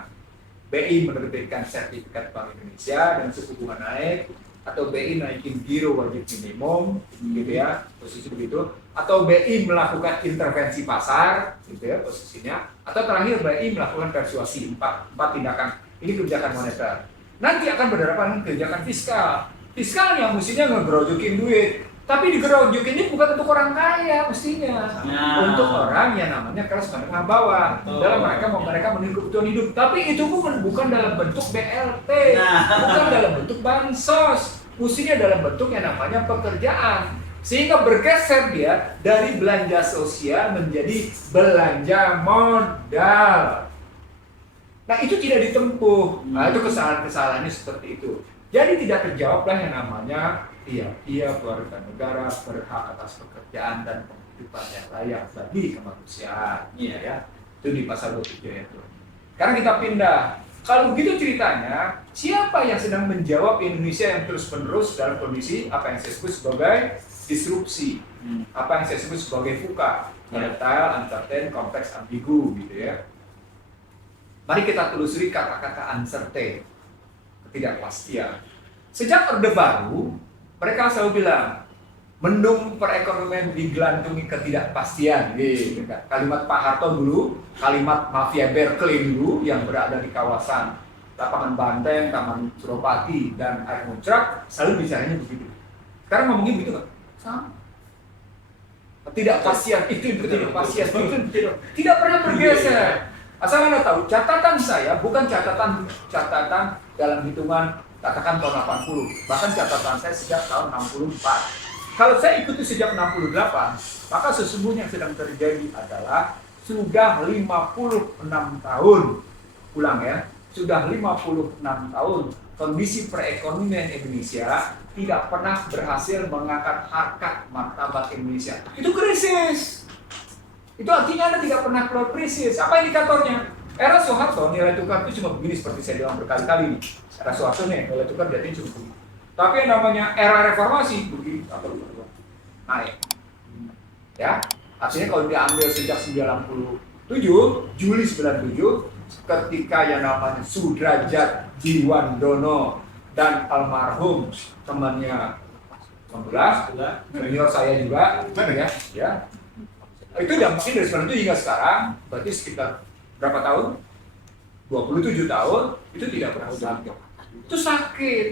BI menerbitkan sertifikat Bank Indonesia dan suku bunga naik, atau BI naikin giro wajib minimum, gitu ya, posisi begitu, atau BI melakukan intervensi pasar, gitu ya, posisinya, atau terakhir BI melakukan persuasi, 4 tindakan. Ini kebijakan moneter. Nanti akan berhadapan dengan kebijakan fiskal. Fiskal yang mestinya ngegerojokin duit, tapi digerojokin ini bukan untuk orang kaya mestinya, untuk orang yang namanya kelas menengah bawah. Dalam mereka meniru kebutuhan hidup, tapi itu pun bukan dalam bentuk BLT, bukan dalam bentuk bansos, mestinya dalam bentuk yang namanya pekerjaan. Sehingga bergeser dia dari belanja sosial menjadi belanja modal. Nah itu tidak ditempuh. Nah itu kesalahan-kesalahannya seperti itu. Jadi tidak terjawablah yang namanya iya keluarga negara berhak atas pekerjaan dan penghidupan yang layak bagi kemanusiaan. Iya ya. Itu di pasal 27 itu. Sekarang kita pindah. Kalau begitu ceritanya, siapa yang sedang menjawab Indonesia yang terus-menerus dalam kondisi apa yang saya sebut sebagai disrupsi, apa yang saya sebut sebagai VUCA, volatile, uncertain, kompleks, ambigu, gitu ya. Mari kita telusuri kata-kata uncertain, ketidakpastian. Sejak Orde Baru, mereka selalu bilang, mendung perekonomian digelantungi ketidakpastian. Gitu. Kalimat Pak Harto dulu, kalimat mafia Berkeley dulu yang berada di kawasan Lapangan Banteng, Taman Suropati, dan Air Muncrat, selalu bicaranya begitu. Sekarang ngomongin begitu kan? Sama. Ketidakpastian, itu ketidakpastian, itu tidak pernah bergeser. Asal Anda tahu, catatan saya bukan catatan dalam hitungan katakan tahun 80, bahkan catatan saya sejak tahun 64. Kalau saya ikuti sejak 68, maka sesungguhnya yang sedang terjadi adalah sudah 56 tahun, ulang ya, sudah 56 tahun kondisi perekonomian Indonesia tidak pernah berhasil mengangkat harkat martabat Indonesia. Itu krisis. Itu artinya Anda tidak pernah keluar krisis. Apa indikatornya? Era Soeharto nilai tukar itu cuma begini seperti saya bilang berkali-kali. Era Soeharto nih nilai tukar jadi cuma begini. Tapi yang namanya era reformasi begini atau naik. Ya, artinya kalau diambil sejak Juli 97, ketika yang namanya Sudrajat Diwandono dan almarhum temannya 11, senior saya juga, ya. Itu dampaknya dari 97 hingga sekarang, berarti sekitar berapa tahun? 27 tahun, itu tidak pernah sakit. Itu sakit.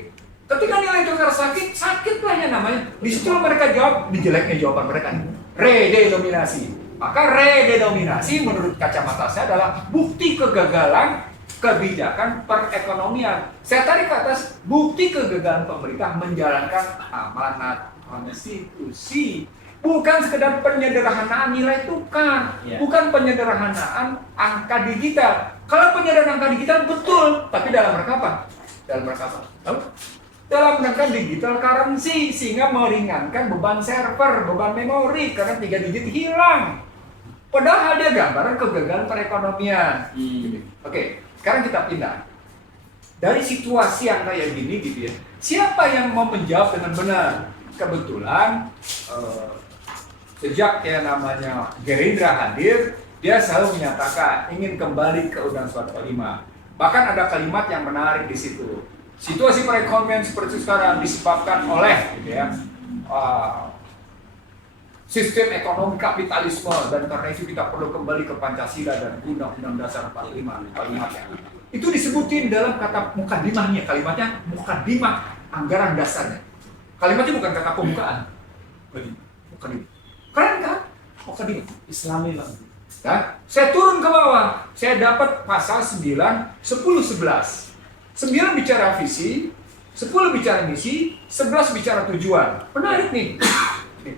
Ketika nilai tukar sakit, sakitlah yang namanya. Di situ mereka jawab, di jeleknya jawaban mereka. Redenominasi. Maka redenominasi menurut kacamata saya adalah bukti kegagalan kebijakan perekonomian. Saya tarik ke atas, bukti kegagalan pemerintah menjalankan amanat konstitusi. Bukan sekedar penyederhanaan nilai tukar, bukan penyederhanaan angka digital. Kalau penyederhanaan angka digital betul, tapi dalam rangka apa? Dalam rangka apa? Dalam rangka digital currency, sehingga meringankan beban server, beban memori, karena 3 digit hilang. Padahal dia gambaran kegagalan perekonomian. Oke, sekarang kita pindah. Dari situasi yang kayak gini gitu ya, siapa yang mau menjawab dengan benar? Kebetulan sejak yang namanya Gerindra hadir, dia selalu menyatakan ingin kembali ke Undang-Undang 45. Bahkan ada kalimat yang menarik di situ. Situasi perekonomian seperti sekarang disebabkan oleh gitu ya, sistem ekonomi kapitalisme, dan karena itu kita perlu kembali ke Pancasila dan Undang-Undang Dasar 45 kalimatnya. Itu disebutin dalam kata mukadimahnya, kalimatnya mukadimah anggaran dasarnya. Kalimatnya bukan kata pembukaan. Mukadimah. Keren kan? Mukadimah. Islami lah. Nah, saya turun ke bawah, saya dapat pasal 9, 10, 11. 9 bicara visi, 10 bicara misi, 11 bicara tujuan. Menarik nih.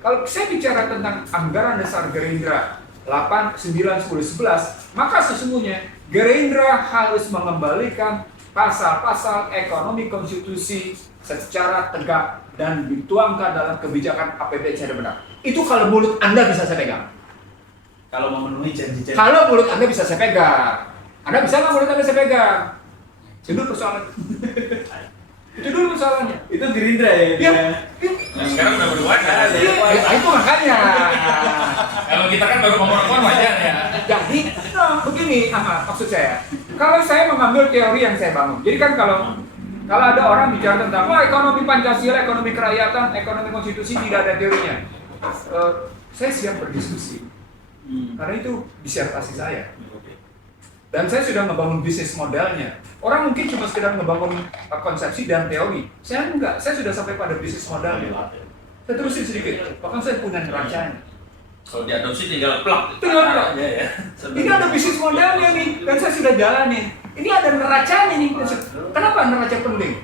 Kalau saya bicara tentang anggaran dasar Gerindra 8, 9, 10, 11, maka sesungguhnya Gerindra harus mengembalikan pasal-pasal ekonomi konstitusi secara tegak dan dituangkan dalam kebijakan APBN secara benar. Itu kalau mulut Anda bisa saya pegang. Kalau memenuhi janji-janji. Kalau mulut Anda bisa saya pegang. Anda bisa nggak mulut Anda saya pegang? Itu dulu persoalan. Itu dulu persoalannya. Itu Gerindra ya? Ya. Nah, sekarang udah berdua kan? Ya, itu makanya. Kalau kita kan baru ngomong-ngomong wajar ya. Jadi, begini, maksud saya. Kalau saya mengambil teori yang saya bangun. Jadi kan kalau ada orang bicara tentang ekonomi Pancasila, ekonomi kerakyatan, ekonomi konstitusi, tidak ada teorinya. Saya siap berdiskusi. Karena itu disertasi saya. Dan saya sudah membangun bisnis modelnya. Orang mungkin cuma sekedar membangun konsepsi dan teori. Saya enggak, saya sudah sampai pada bisnis modelnya. Saya terusin sedikit, bahkan saya punya neracanya. Kalau diadopsi tinggal plak. Tinggal plak. Ya. Ini ada bisnis modelnya nih, dan saya sudah jalanin. Ini ada neracanya nih. Kenapa neraca penting?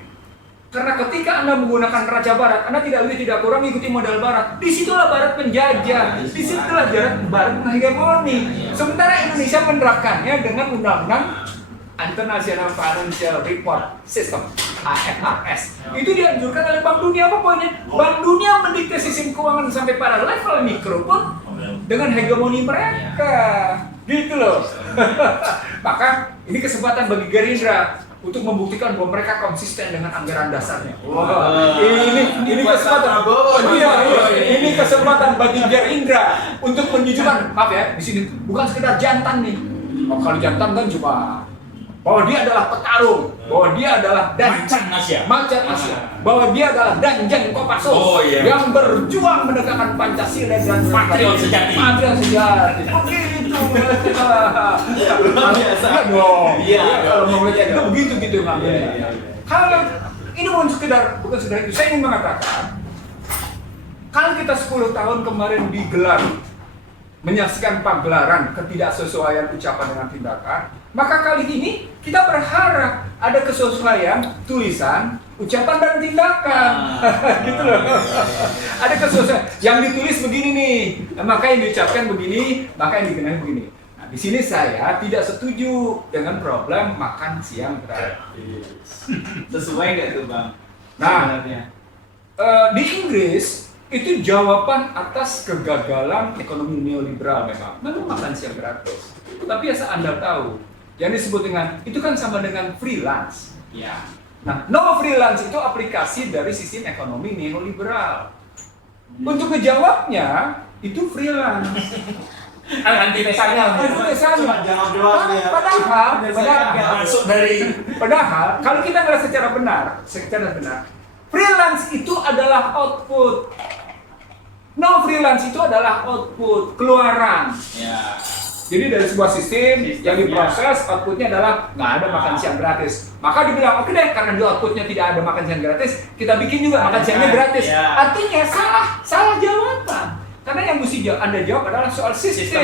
Karena ketika Anda menggunakan neraca barat, Anda tidak lebih tidak kurang mengikuti modal barat. Disitulah barat penjajah, disitulah barat menghegemoni. Sementara Indonesia menerapkannya dengan undang-undang International Financial Report System (IFRS). Itu dianjurkan oleh Bank Dunia. Apa poinnya? Bank Dunia mendikte sistem keuangan sampai pada level mikro pun dengan hegemoni mereka. Gitu loh. Maka ini kesempatan bagi Gerindra untuk membuktikan bahwa mereka konsisten dengan anggaran dasarnya. Wow. Ini kesempatan. Ini kesempatan bagi Gerindra untuk menunjukkan, maaf ya, di sini bukan sekedar jantan nih. Kalau jantan kan cuma bahwa dia adalah petarung, bahwa dia adalah macan Asia, bahwa dia adalah Danjen Kopassus yang berjuang menegakkan Pancasila dan patriot sejati. Begitu. Luar biasa. Iya, kalau mau belajar itu begitu ngambilnya. Kalau ini bukan sekedar itu, saya ingin mengatakan, kalau kita 10 tahun kemarin digelar menyaksikan pagelaran ketidaksesuaian ucapan dengan tindakan, maka kali ini kita berharap ada kesesuaian tulisan, ucapan dan tindakan. Gitu loh. Ada kesesuaian. Yang ditulis begini nih, maka yang diucapkan begini, maka yang dikenai begini. Nah, di sini saya tidak setuju dengan problem makan siang gratis. Sesuai nggak tuh Bang? Nah, di Inggris itu jawaban atas kegagalan ekonomi neoliberal memang makan siang gratis. Tapi asal Anda tahu, yang disebut dengan itu kan sama dengan freelance. Ya. Nah, no freelance itu aplikasi dari sistem ekonomi neoliberal. Untuk menjawabnya, itu freelance. Anti tesanya. Jangan doang ya. Padahal kalau kita ngelihat secara benar, freelance itu adalah output. No freelance itu adalah output, keluaran. Ya. Jadi dari sebuah sistem yang diproses, outputnya adalah nggak ada makan siang gratis. Maka dibilang oke deh, karena di outputnya tidak ada makan siang gratis, kita bikin juga makan siangnya gratis. Artinya salah jawaban. Karena yang mesti Anda jawab adalah soal sistem.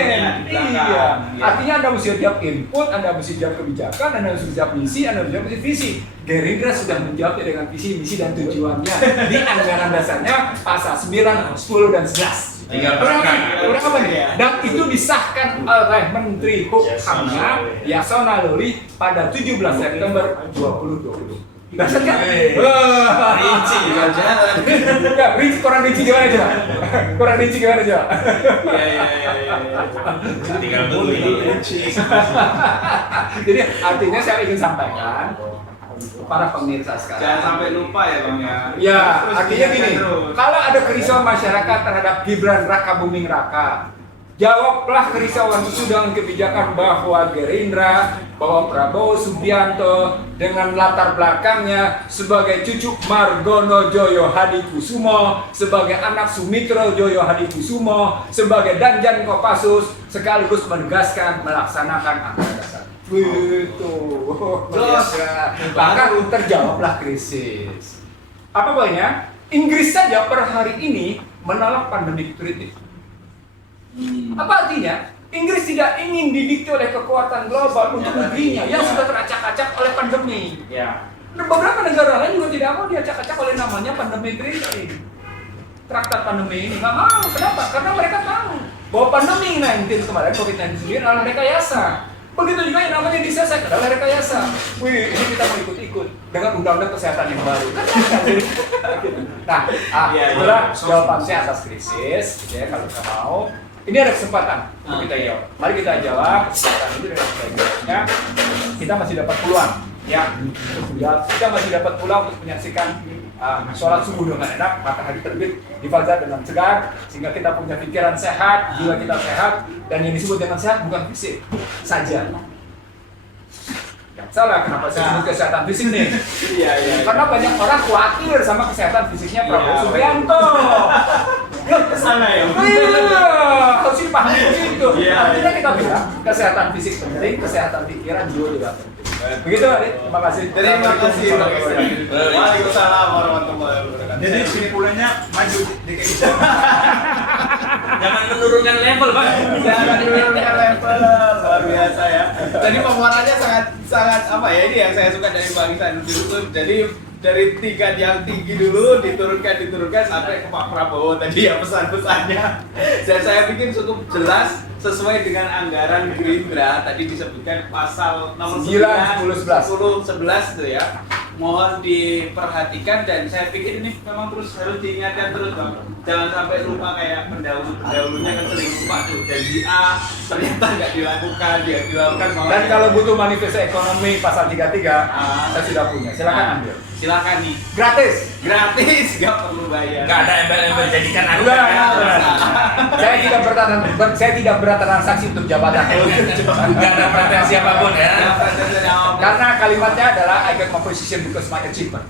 Iya. Artinya Anda mesti jawab input, Anda mesti jawab kebijakan, Anda mesti jawab misi, Anda mesti jawab visi. Gerindra sudah menjawabnya dengan visi, misi, dan tujuannya di anggaran dasarnya pasal 9, 10, dan 11. Tinggal Kurang berangkat. apa nih? Dan itu disahkan oleh Menteri Hukumnya Yasona Lawli pada 17 September 2020. Dasar kan? Rinci jalan. Ya, kurang rinci gimana coba? Kurang rinci gimana coba? Iya. Tinggal tunggu ini. Jadi artinya saya ingin sampaikan para pemirsa Jangan sekarang. sampai lupa ya Bang ya. Ya, Terus artinya diingatkan gini, terus. kalau ada kerisauan masyarakat terhadap Gibran Raka Buming Raka, jawablah kerisauan itu dengan kebijakan bahwa Gerindra, bahwa Prabowo Subianto dengan latar belakangnya sebagai cucu Margono Joyo Hadikusumo, sebagai anak Sumitro Joyo Hadikusumo, sebagai Danjan Kopassus, sekaligus menegaskan melaksanakan anggaran dasar. Begitu. Maka terjawablah krisis. Apa poinnya? Inggris saja per hari ini menolak pandemi kritis. Apa artinya? Inggris tidak ingin didikte oleh kekuatan global untuk negerinya yang sudah teracak-acak oleh pandemi. Ya. Beberapa negara lain juga tidak mau diacak-acak oleh namanya pandemi kritis ini. Traktat pandemi ini nggak mau. Kenapa? Karena mereka tahu bahwa pandemi 19 kemarin, COVID-19 sendiri adalah rekayasa. Begitu juga yang namanya diselesaikan adalah rekayasa. Wih, ini kita mau ikut-ikut dengan undang-undang kesehatan yang baru. Nah, itulah jawaban saya atas krisis. Ya, kalau kita mau, ini ada kesempatan untuk kita jawab. Mari kita jawab. Kesempatan itu dengan sebaik-baiknya. Kita masih dapat peluang. Ya, kita masih dapat peluang untuk menyaksikan sholat subuh dengan enak, matahari terbit di fajar dengan segar, sehingga kita punya pikiran sehat, jiwa kita sehat, dan yang disebut dengan sehat bukan fisik saja. Yang salah, kenapa saya sebut kesehatan fisik nih? Iya. Karena banyak orang khawatir sama kesehatan fisiknya Prabowo Subianto. Kesana ya. Iya, harus dipahami begitu. Iya. Artinya kita bilang kesehatan fisik penting, kesehatan pikiran juga penting. Begitu, Adik. Terima kasih. Terima kasih Bang Iksan. Waalaikumsalam warahmatullahi wabarakatuh. Jadi kesimpulannya maju DKI. Jangan menurunkan level, Pak. Jangan menurunkan level, luar biasa ya. Jadi pemahamannya sangat apa ya, ini yang saya suka dari Bang Iksan dulu. Jadi dari tingkat yang tinggi dulu diturunkan sampai ke Pak Prabowo tadi ya pesan-pesannya. Dan saya pikir cukup jelas sesuai dengan anggaran Gerindra tadi disebutkan pasal nomor 9, 10, 11 itu ya. Mohon diperhatikan dan saya pikir ini memang terus harus diingatkan terus Bang. Jangan sampai lupa kayak pendahulunya kan sering lupa tuh janji A ternyata nggak dilakukan, Dan kalau butuh manifest ekonomi pasal 33, saya sudah punya. Silakan ambil. silakan nih. Gratis. Gratis, nggak perlu bayar. Nggak ada embel-embel jadikan anu. Enggak. Saya tidak bertransaksi untuk jabatan. Nggak ada pretensi apapun ya. Karena kalimatnya adalah I get my position because my achievement.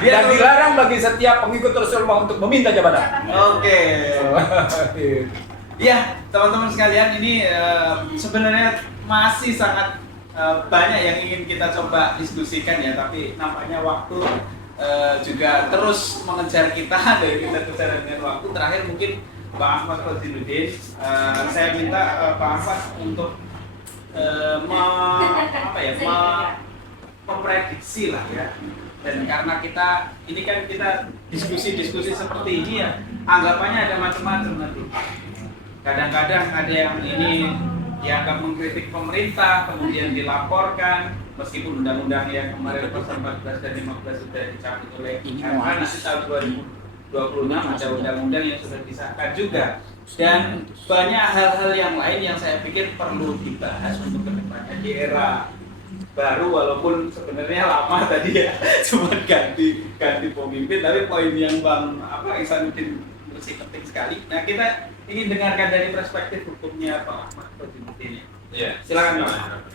Dan dilarang bagi setiap pengikut Rasulullah untuk meminta jabatan. Oke. Ya, teman-teman sekalian, ini sebenarnya masih sangat banyak yang ingin kita coba diskusikan ya, tapi nampaknya waktu juga terus mengejar kita dari kita kejar dengan waktu. Terakhir mungkin Pak Ahmad Khozinuddin, saya minta Pak Ahmad untuk memprediksi lah ya. Dan karena ini kan kita diskusi seperti ini ya, anggapannya ada macam-macam nanti. Kadang-kadang ada yang ini dianggap mengkritik pemerintah, kemudian dilaporkan, meskipun undang-undang yang kemarin pasal 14 dan 15 sudah dicabut oleh MK, nanti tahun 2026 ada undang-undang yang sudah disahkan juga. Dan banyak hal-hal yang lain yang saya pikir perlu dibahas untuk kedepannya di era baru, walaupun sebenarnya lama tadi ya, cuma ganti pemimpin. Tapi poin yang Bang Ihsanuddin masih penting sekali. Nah, kita ingin dengarkan dari perspektif hukumnya Pak Ahmad Khozinuddin. Ya, Silakan, Pak.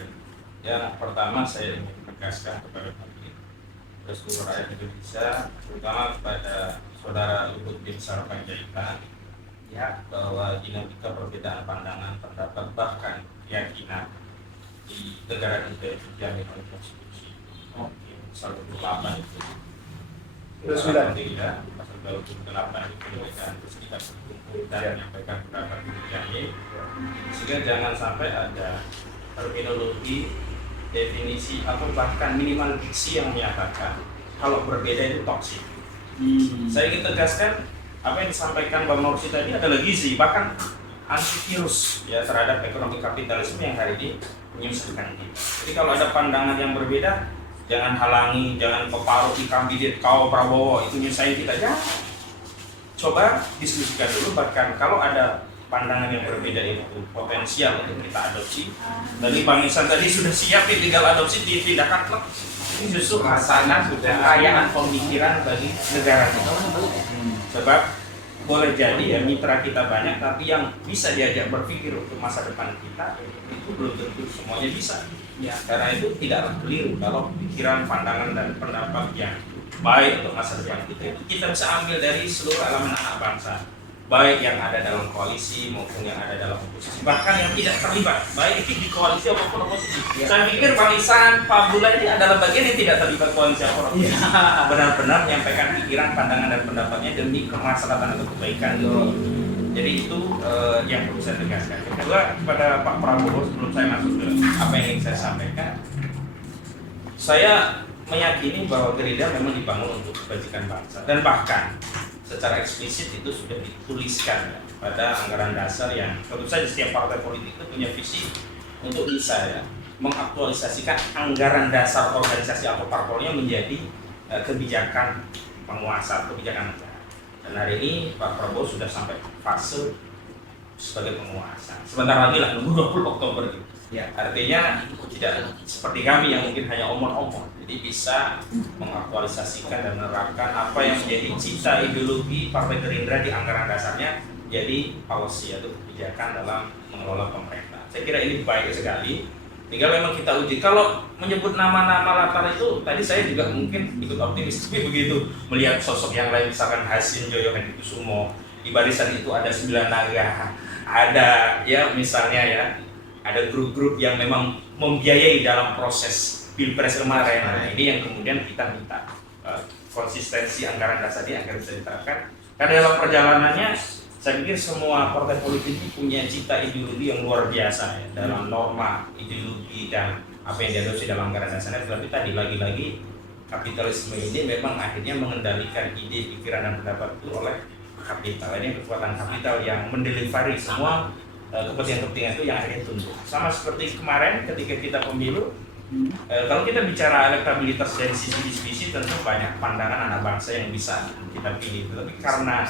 Yang pertama saya ingin menegaskan kepada publik, terus seluruh rakyat Indonesia, terutama kepada saudara Luhut bin Sarpanjaitan, ya, bahwa dinamika perbedaan pandangan, pendapat, bahkan keyakinan di negara kita itu dijamin oleh konstitusi. Pasal 28 itu. Tidak, pasal 28 itu memberikan tidak berkumpul dan menyampaikan pendapat itu dijamin. Sehingga jangan sampai ada terminologi, definisi atau bahkan minimal diksi yang menyatakan kalau berbeda itu toksik. Saya ingin tegaskan apa yang disampaikan Bang Norsi tadi adalah gizi, bahkan antivirus ya terhadap ekonomi kapitalisme yang hari ini menyusahkan kita. Jadi kalau ada pandangan yang berbeda, jangan halangi, jangan keparuh di kandidat kau Prabowo itu nyusahin kita. Jangan. Coba diskusikan dulu, bahkan kalau ada pandangan yang berbeda itu potensial untuk kita adopsi. Dari Bang Ihsan tadi sudah siap tinggal adopsi dipindahkan klub. Ini justru rasanya sudah kekayaan pemikiran bagi negara kita. Sebab boleh jadi ya mitra kita banyak, tapi yang bisa diajak berpikir untuk masa depan kita itu belum tentu semuanya bisa. Ya, karena itu tidaklah keliru kalau pikiran, pandangan dan pendapat yang baik untuk masa depan kita itu kita bisa ambil dari seluruh elemen anak bangsa, baik yang ada dalam koalisi maupun yang ada dalam oposisi, bahkan yang tidak terlibat, baik itu di koalisi maupun oposisi. Ya. Saya pikir Bang Ihsan, Pak Abdullah ini adalah bagian yang tidak terlibat koalisi maupun oposisi. Ya. Benar-benar menyampaikan pikiran, pandangan dan pendapatnya demi kemaslahatan atau kebaikan. Jadi itu yang perlu saya tegaskan. Kedua, kepada Pak Prabowo, sebelum saya masuk ke apa yang ingin saya sampaikan, saya meyakini bahwa Gerindra memang dibangun untuk kebajikan bangsa, dan bahkan secara eksplisit itu sudah dituliskan ya, pada anggaran dasar yang tentu saja setiap partai politik itu punya visi untuk bisa ya, mengaktualisasikan anggaran dasar organisasi atau parpolnya menjadi kebijakan penguasa, kebijakan negara. Dan hari ini Pak Prabowo sudah sampai fase sebagai penguasa. Sebentar lagi lah, nunggu 20 Oktober gitu. Ya, artinya tidak seperti kami yang mungkin hanya omong-omong. Jadi bisa mengaktualisasikan dan menerapkan apa yang menjadi cita ideologi Partai Gerindra di anggaran dasarnya, jadi policy atau kebijakan dalam mengelola pemerintah. Saya kira ini baik sekali. Tinggal memang kita uji. Kalau menyebut nama-nama latar itu, tadi saya juga mungkin ikut optimis, tapi begitu melihat sosok yang lain, misalkan Hasin Joyo Hadikusumo, di barisan itu ada 9 naga, ada ya misalnya ya, ada grup-grup yang memang membiayai dalam proses Pilpres kemarin. Nah, ini yang kemudian kita minta konsistensi anggaran dasar ini agar bisa diterapkan. Karena dalam perjalanannya, saya pikir semua partai politik ini punya cita ideologi yang luar biasa ya, dalam norma, ideologi dan apa yang diadopsi dalam anggaran dasarnya. Tetapi tadi lagi-lagi kapitalisme ini memang akhirnya mengendalikan ide, pikiran dan pendapat itu oleh kapital. Ini kekuatan kapital yang mendelivery semua kepentingan-kepentingan itu yang akhirnya tunduk. Sama seperti kemarin ketika kita pemilu, kalau kita bicara elektabilitas dari sisi tentu banyak pandangan anak bangsa yang bisa kita pilih. Tetapi karena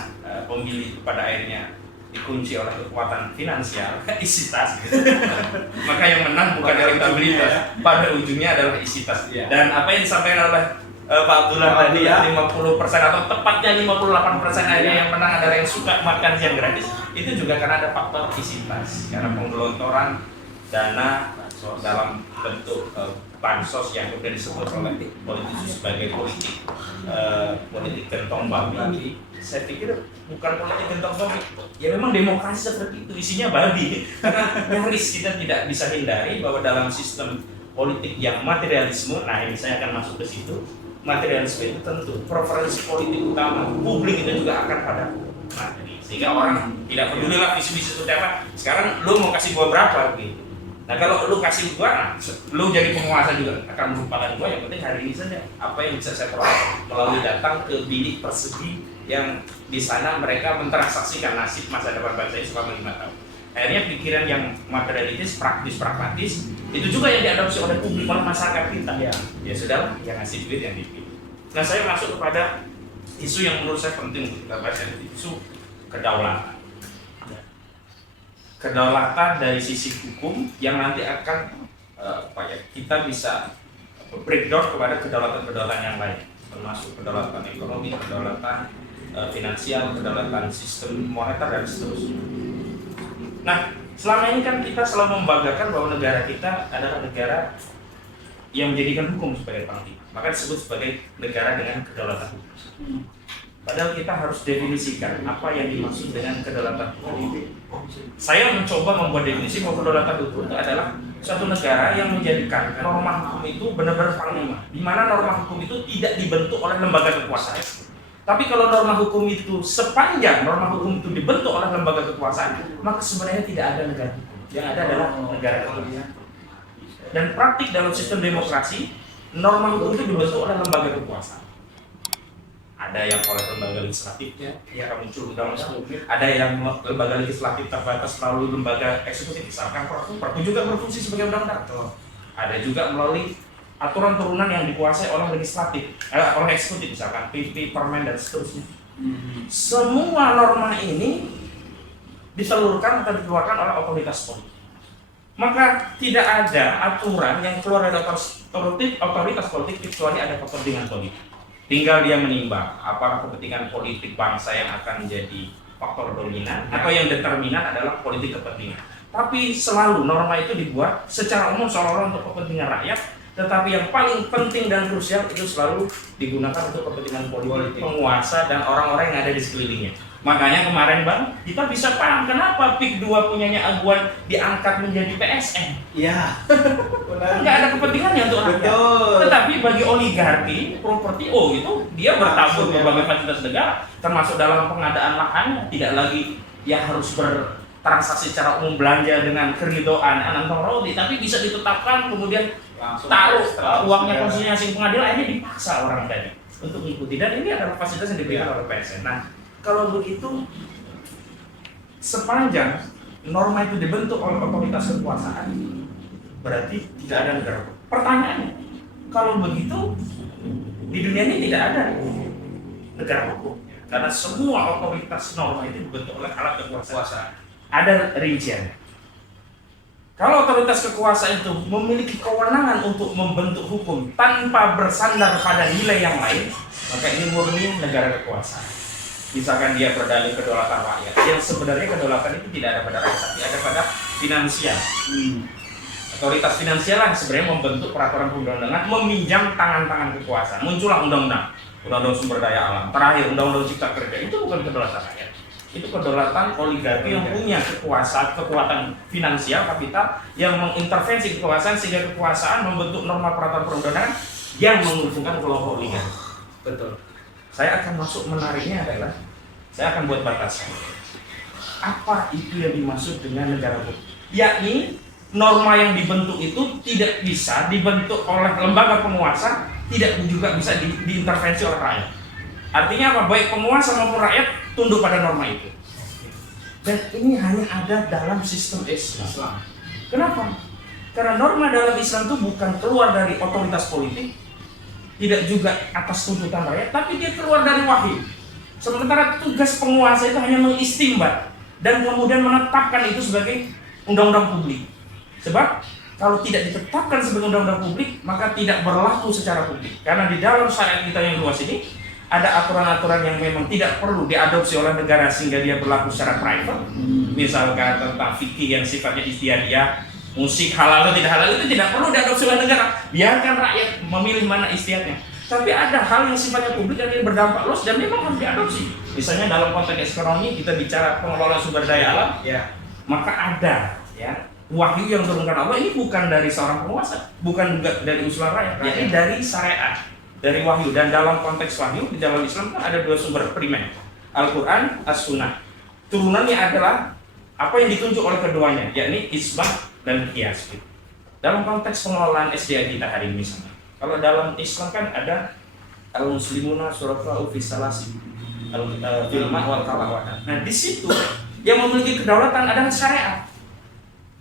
pemilih pada akhirnya dikunci oleh kekuatan finansial, isitas, gitu. Maka yang menang bukan elektabilitas, pada ujungnya adalah isitas. Dan apa yang disampaikan oleh Pak Abdullah tadi ya, 50% atau tepatnya 58% aja yang menang adalah yang suka makan siang gratis. Itu juga karena ada faktor isitas, karena penggelontoran dana dalam bentuk bansos yang kemudian disebut oleh politisi sebagai politik gentong babi. Saya pikir bukan politik gentong babi, ya memang demokrasi seperti itu, isinya babi. Karena nyaris kita tidak bisa hindari bahwa dalam sistem politik yang materialisme, nah ini saya akan masuk ke situ. Materialisme itu tentu preferensi politik utama publik itu juga akan pada materi, sehingga orang tidak peduli lah visi-visi seperti apa. Sekarang lu mau kasih gua berapa gitu. Nah kalau lu kasih gua, lu jadi penguasa juga akan melupakan gua. Yang penting hari ini saja apa yang bisa saya peroleh melalui datang ke bilik persegi yang di sana mereka mentransaksikan nasib masa depan bangsa ini selama 5 tahun. Akhirnya pikiran yang materialistis, praktis, pragmatis itu juga yang diadopsi oleh publik, oleh masyarakat kita. Ya sudah, yang ngasih duit yang dipilih. Nah saya masuk kepada isu yang menurut saya penting untuk kita bahas, yaitu isu kedaulatan. Kedaulatan dari sisi hukum yang nanti akan kita bisa breakdown kepada kedaulatan-kedaulatan yang lain, termasuk kedaulatan ekonomi, kedaulatan finansial, kedaulatan sistem moneter dan seterusnya. Nah, selama ini kan kita selalu membanggakan bahwa negara kita adalah negara yang menjadikan hukum sebagai panglima, maka disebut sebagai negara dengan kedaulatan hukum. Padahal kita harus definisikan apa yang dimaksud dengan kedaulatan hukum. Saya mencoba membuat definisi bahwa kedaulatan hukum itu adalah suatu negara yang menjadikan norma hukum itu benar-benar panglima, di mana norma hukum itu tidak dibentuk oleh lembaga kekuasaan. Tapi kalau norma hukum itu sepanjang norma hukum itu dibentuk oleh lembaga kekuasaan, maka sebenarnya tidak ada negara hukum. Yang ada adalah negara kekuasaan. Dan praktik dalam sistem demokrasi, norma hukum itu dibentuk oleh lembaga kekuasaan. Ada yang oleh lembaga legislatifnya, yang muncul undang-undang. Ada yang lembaga legislatif terbatas melalui lembaga eksekutif, misalkan Perpu juga berfungsi sebagai undang-undang. Ada juga melalui aturan turunan yang dikuasai oleh legislatif, oleh eksekutif, misalkan PP, Permen dan seterusnya. Semua norma ini disalurkan atau dikeluarkan oleh otoritas politik. Maka tidak ada aturan yang keluar dari otoritas politik kecuali ada kepentingan politik. Tinggal dia menimbang apakah kepentingan politik bangsa yang akan menjadi faktor dominan atau yang determinan adalah politik kepentingan. Tapi selalu norma itu dibuat secara umum seolah-olah untuk kepentingan rakyat, tetapi yang paling penting dan krusial itu selalu digunakan untuk kepentingan politik penguasa dan orang-orang yang ada di sekelilingnya. Makanya kemarin Bang, kita bisa paham kenapa PIK 2 punyanya Aguan diangkat menjadi PSN. Iya. Nggak ada kepentingannya untuk rakyat. Betul. Tetapi bagi oligarki, properti itu dia bertabur berbagai fasilitas negara, termasuk dalam pengadaan lahannya, tidak lagi yang harus bertransaksi secara umum belanja dengan keridoan anantorodi, tapi bisa ditetapkan kemudian Langsung taruh uangnya konsinyasi pengadilan, akhirnya dipaksa orang tadi untuk mengikuti, dan ini adalah fasilitas yang diberikan oleh PSN. Nah, kalau begitu, sepanjang norma itu dibentuk oleh otoritas kekuasaan, berarti tidak ada negara hukum. Pertanyaannya, kalau begitu di dunia ini tidak ada negara hukum, karena semua otoritas norma itu dibentuk oleh alat kekuasaan. Ada rinciannya. Kalau otoritas kekuasaan itu memiliki kewenangan untuk membentuk hukum tanpa bersandar pada nilai yang lain, maka ini murni negara kekuasaan. Misalkan dia berdalih kedaulatan rakyat, yang sebenarnya kedaulatan itu tidak ada pada rakyat, tapi ada pada finansial. Otoritas finansial yang sebenarnya membentuk peraturan perundang-undangan, meminjam tangan-tangan kekuasaan. Muncullah undang-undang sumber daya alam, terakhir undang-undang cipta kerja. Itu bukan kedaulatan rakyat, itu kedaulatan oligarki yang punya kekuatan finansial, kapital, yang mengintervensi kekuasaan sehingga kekuasaan membentuk norma peraturan perundang-undangan yang menguntungkan kelompok oligarki. Betul. Saya akan masuk, menariknya adalah saya akan buat batasan. Apa itu yang dimaksud dengan negara hukum? Yakni norma yang dibentuk itu tidak bisa dibentuk oleh lembaga penguasa, tidak juga bisa diintervensi oleh rakyat. Artinya apa? Baik penguasa maupun rakyat tunduk pada norma itu. Dan ini hanya ada dalam sistem Islam. Kenapa? Karena norma dalam Islam itu bukan keluar dari otoritas politik, tidak juga atas tuntutan rakyat, tapi dia keluar dari wahyu. Sementara tugas penguasa itu hanya mengistimbat dan kemudian menetapkan itu sebagai undang-undang publik. Sebab kalau tidak ditetapkan sebagai undang-undang publik, maka tidak berlaku secara publik. Karena di dalam syariat kita yang luas ini ada aturan-aturan yang memang tidak perlu diadopsi oleh negara sehingga dia berlaku secara private. Misalkan tentang fikih yang sifatnya istiadiyah, musik halal atau tidak halal itu tidak perlu diadopsi oleh negara, biarkan rakyat memilih mana istiadatnya. Tapi ada hal yang sifatnya publik dan yang berdampak luas dan memang harus diadopsi. Misalnya dalam konteks ekonomi kita bicara pengelolaan sumber daya alam, maka ada wahyu yang turunkan Allah, ini bukan dari seorang penguasa, bukan juga dari usulan rakyat, jadi dari syariat, dari wahyu. Dan dalam konteks wahyu di dalam Islam kan ada dua sumber primer, Al-Quran, As-Sunnah. Turunannya adalah apa yang ditunjuk oleh keduanya, yakni isbah dan qiyas. Dalam konteks pengelolaan SDA kita hari ini misalnya, kalau dalam Islam kan ada al-muslimuna syuraka'u fi salasi al-filma wal kalawatan. Nah di situ yang memiliki kedaulatan adalah syariat.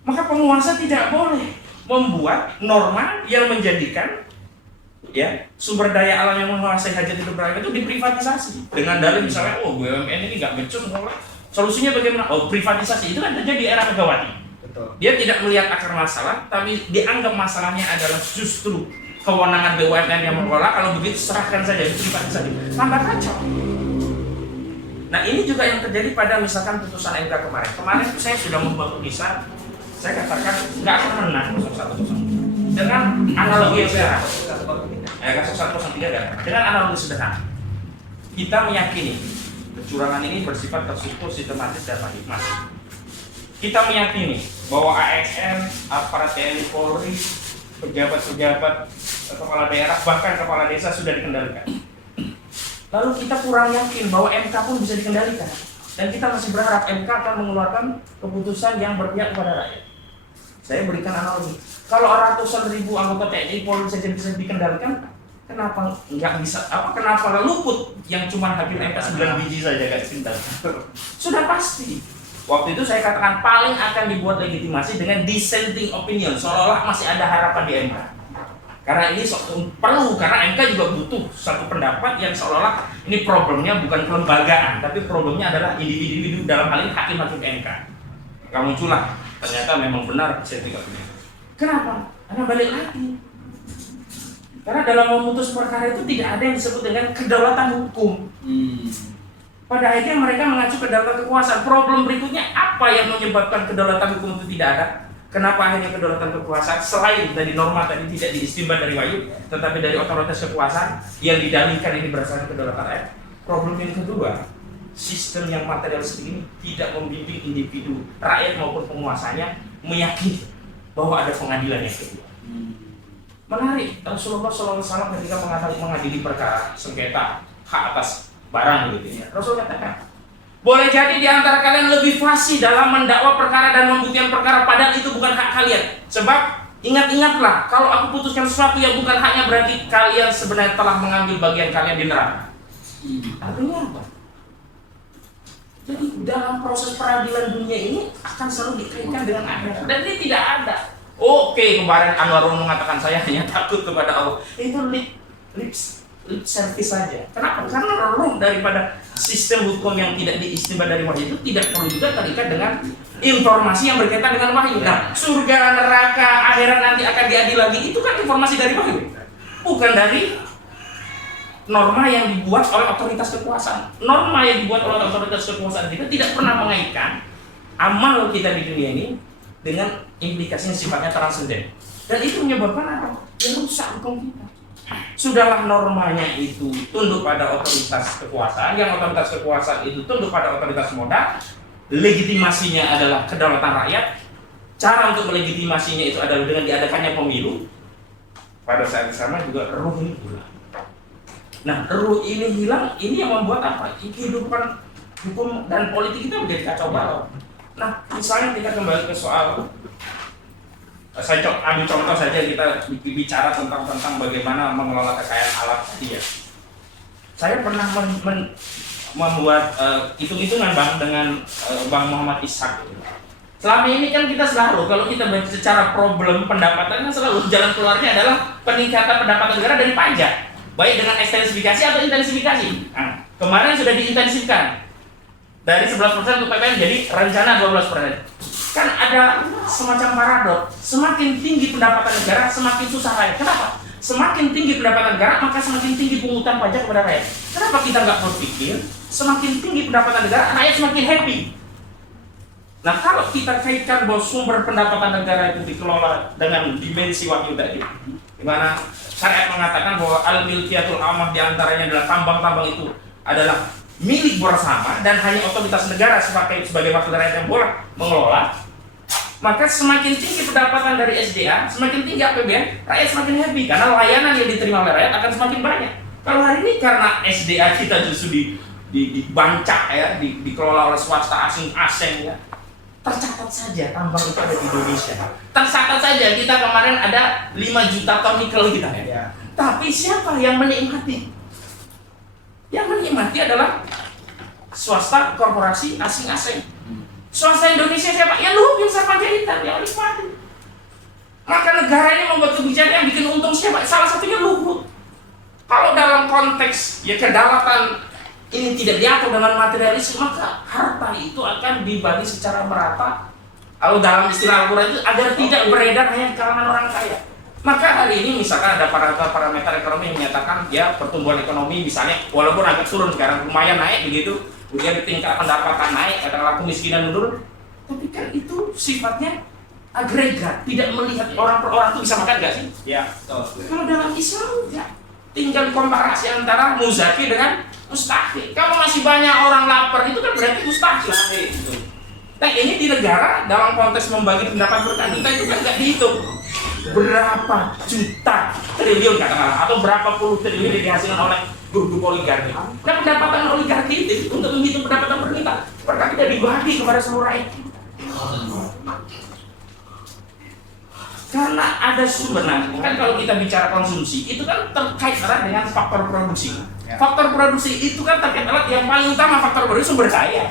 Maka penguasa tidak boleh membuat norma yang menjadikan sumber daya alam yang menguasai hajat hidup rakyat itu diprivatisasi dengan dalih misalnya BUMN ini nggak becus mengelola. Solusinya bagaimana? Privatisasi. Itu kan terjadi era Megawati. Betul. Dia tidak melihat akar masalah, tapi dianggap masalahnya adalah justru kewenangan BUMN yang mengelola. Kalau begitu serahkan saja, privatisasi. Tambah kacau. Nah ini juga yang terjadi pada misalkan putusan MK kemarin. Kemarin saya sudah membuat tulisan, saya katakan nggak akan menang 0102 dengan analogi yang sederhana. Kasus 103 dengan analogi sederhana. Kita meyakini kecurangan ini bersifat terstruktur, sistematis dan masif. Kita meyakini bahwa ASN, aparat TNI Polri, pejabat-pejabat, kepala daerah, bahkan kepala desa sudah dikendalikan. Lalu kita kurang yakin bahwa MK pun bisa dikendalikan. Dan kita masih berharap MK akan mengeluarkan keputusan yang berpihak kepada rakyat. Saya berikan analogi. Kalau ratusan ribu anggota TNI Polri saja bisa dikendalikan, kenapa nggak bisa? Kenapa luput yang cuma hakim MK 9 biji saja nggak dikendalikan? Sudah pasti. Waktu itu saya katakan paling akan dibuat legitimasi dengan dissenting opinion, seolah-olah masih ada harapan di MK. Karena ini perlu, karena MK juga butuh satu pendapat yang seolah-olah ini problemnya bukan kelembagaan, tapi problemnya adalah individu-individu, dalam hal ini hakim-hakim MK. Maka muncullah, ternyata memang benar sertifikatnya. Kenapa? Karena balik lagi. Karena dalam memutus perkara itu tidak ada yang disebut dengan kedaulatan hukum. Pada akhirnya mereka mengacu kedaulatan kekuasaan. Problem berikutnya, apa yang menyebabkan kedaulatan hukum itu tidak ada? Kenapa akhirnya kedaulatan kekuasaan selain dari norma tadi tidak diistimbat dari wahyu, tetapi dari otoritas kekuasaan yang didalilkan ini berdasarkan kedaulatan rakyat? Problem yang kedua, sistem yang materialistik ini tidak membimbing individu, rakyat maupun penguasanya meyakini bahwa ada pengadilan yang kedua. Menarik, Rasulullah SAW ketika mengadili perkara sengketa hak atas barang gitu ya, Rasul katakan, boleh jadi di antara kalian lebih fasih dalam mendakwa perkara dan membuktikan perkara, padahal itu bukan hak kalian. Sebab ingat-ingatlah, kalau aku putuskan sesuatu yang bukan haknya, berarti kalian sebenarnya telah mengambil bagian kalian di neraka. Artinya apa? Jadi dalam proses peradilan dunia ini akan selalu dikaitkan dengan akhirat, dan ini tidak ada. Oke, kemarin Anwarul mengatakan saya hanya takut kepada Allah. Itu lip service saja. Kenapa? Karena roh daripada sistem hukum yang tidak diistimbat dari wahyu itu tidak perlu juga terikat dengan informasi yang berkaitan dengan wahyu. Nah, surga, neraka, akhirat nanti akan diadil lagi, itu kan informasi dari wahyu, bukan dari norma yang dibuat oleh otoritas kekuasaan. Norma yang dibuat oleh otoritas kekuasaan kita tidak pernah mengaitkan amal kita di dunia ini dengan implikasi yang sifatnya transenden. Dan itu menyebabkan apa? Yang rusak hukum kita. Sudahlah normanya itu tunduk pada otoritas kekuasaan, yang otoritas kekuasaan itu tunduk pada otoritas modal, legitimasinya adalah kedaulatan rakyat. Cara untuk melegitimasinya itu adalah dengan diadakannya pemilu. Pada saat yang sama juga ruh ini hilang. Nah, ruh ini hilang, ini yang membuat apa? Kehidupan hukum dan politik kita menjadi kacau balau. Nah, misalnya kita kembali ke soal, saya ambil contoh saja, kita bicara tentang bagaimana mengelola kekayaan alam tadi ya. Saya pernah membuat hitung-hitungan Bang dengan Bang Muhammad Ishak. Selama ini kan kita selalu, kalau kita secara problem pendapatannya selalu jalan keluarnya adalah peningkatan pendapatan negara dari pajak, baik dengan ekstensifikasi atau intensifikasi. Nah, kemarin sudah diintensifkan dari 11% untuk PPN jadi rencana 12%. Kan ada semacam paradok, semakin tinggi pendapatan negara semakin susah rakyat. Kenapa? Semakin tinggi pendapatan negara maka semakin tinggi pungutan pajak kepada rakyat. Kenapa kita nggak berpikir semakin tinggi pendapatan negara rakyat semakin happy? Nah, kalau kita kaitkan bahwa sumber pendapatan negara itu dikelola dengan dimensi wahyu tadi, di mana syariat mengatakan bahwa al-milkiyatul amah diantaranya adalah tambang-tambang itu adalah milik bersama dan hanya otoritas negara sebagai wakil rakyat yang boleh mengelola, maka semakin tinggi pendapatan dari SDA, semakin tinggi APBN, rakyat semakin happy karena layanan yang diterima oleh rakyat akan semakin banyak. Kalau hari ini karena SDA kita justru dibancak ya, dikelola oleh swasta asing ya, tercatat saja tambang itu ada di Indonesia. Tercatat saja kita kemarin ada 5 juta ton nikel kita ya. Tapi siapa yang menikmati? Yang menikmati adalah swasta, korporasi, asing-asing. Swasta Indonesia siapa? Ya Luhut bin Sarpanjaitan yang menikmati. Maka negara ini membuat kebijakan yang bikin untung siapa? Salah satunya Luhut. Kalau dalam konteks ya kedaulatan ini tidak diatur dengan materialisme, maka harta itu akan dibagi secara merata. Kalau dalam istilah Al-Quran itu agar tidak beredar hanya di kalangan orang kaya. Maka hari ini misalkan ada parameter ekonomi yang menyatakan ya pertumbuhan ekonomi misalnya walaupun agak turun sekarang lumayan naik begitu, kemudian tingkat pendapatan naik, katakanlah kemiskinan menurun, tapi kan itu sifatnya agregat, tidak melihat orang per orang itu bisa makan nggak sih? Ya, betul. Kalau dalam Islam enggak. Tinggal komparasi antara muzaki dengan mustahil. Kalau masih banyak orang lapar itu kan berarti mustahil. Nah ini di negara dalam konteks membagi pendapat berkah itu kan nggak dihitung berapa juta triliun katakanlah atau berapa puluh triliun yang dihasilkan oleh grup oligarki. Nah pendapatan oligarki itu untuk menghitung pendapatan berkah tidak dibagi kepada seluruh rakyat. Karena ada sebenarnya kan kalau kita bicara konsumsi itu kan terkait erat dengan faktor produksi. Faktor produksi itu kan terkait erat yang paling utama faktor produksi sumber daya.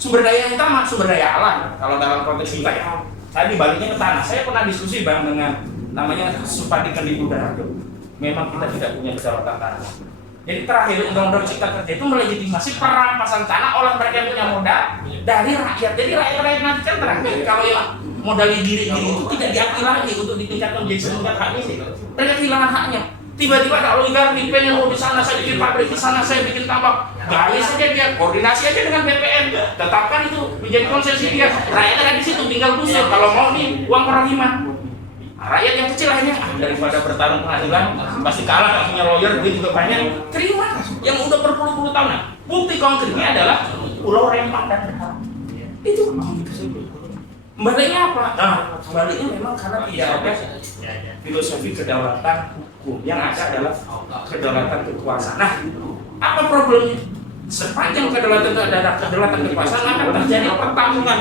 Sumber daya yang utama sumber daya alam. Kalau dalam konteks kita ya, saya dibaliknya ke tanah. Saya pernah diskusi Bang dengan namanya Supadi Kendibu Darado. Memang kita tidak punya kedaulatan tanah. Jadi terakhir Undang-Undang Cipta Kerja itu melegitimasi perampasan tanah oleh mereka yang punya modal dari rakyat. Jadi rakyat nanti kan terakhir kalau yang modali diri itu tidak diakui lagi untuk ditingkatkan menjadi setingkat hak ini. Mereka kehilangan haknya. Tiba-tiba ada oligarki pengen mau di sana saya bikin pabrik, di sana saya bikin tambak. Gaya saja dia koordinasi aja dengan BPN. Tetapkan itu menjadi konsesi dia. Rakyat ada di situ tinggal gusur. Kalau mau nih uang perahiman. Rakyat yang kecil akhirnya daripada bertarung pengadilan pasti kalah, nggak punya lawyer, duit juga banyak. Terima yang udah berpuluh-puluh tahun. Nah, bukti konkretnya adalah Pulau Rempang dan Dahar. Itu baliknya apa? Nah, baliknya memang karena tidak ada filosofi kedaulatan hukum, yang ada adalah kedaulatan kekuasaan. Nah, apa problemnya? Sepanjang kedaulatan itu ada kedaulatan kekuasaan akan terjadi pertarungan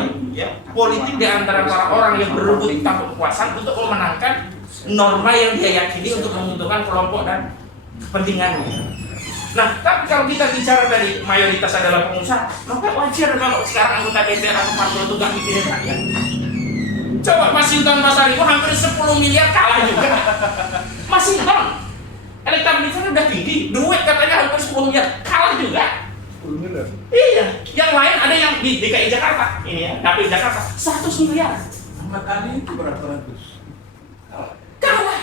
politik di antara para orang yang berebut tentang kekuasaan untuk memenangkan norma yang dia yakini untuk menguntungkan kelompok dan kepentingannya. Nah, tapi kalau kita bicara dari mayoritas adalah pengusaha, maka wajar kalau sekarang anggota DPR atau parpol itu gak mikirin rakyat. Coba Mas Sultan Basari itu hampir 10 miliar kalah juga. Mas Sultan, elektabilitasnya udah tinggi, duit katanya hampir 10 miliar, kalah juga. 10 miliar? Iya, yang lain ada yang di DKI Jakarta, ini ya, DKI Jakarta 100 miliar. Ahmad Ali itu berapa ratus? Kalah.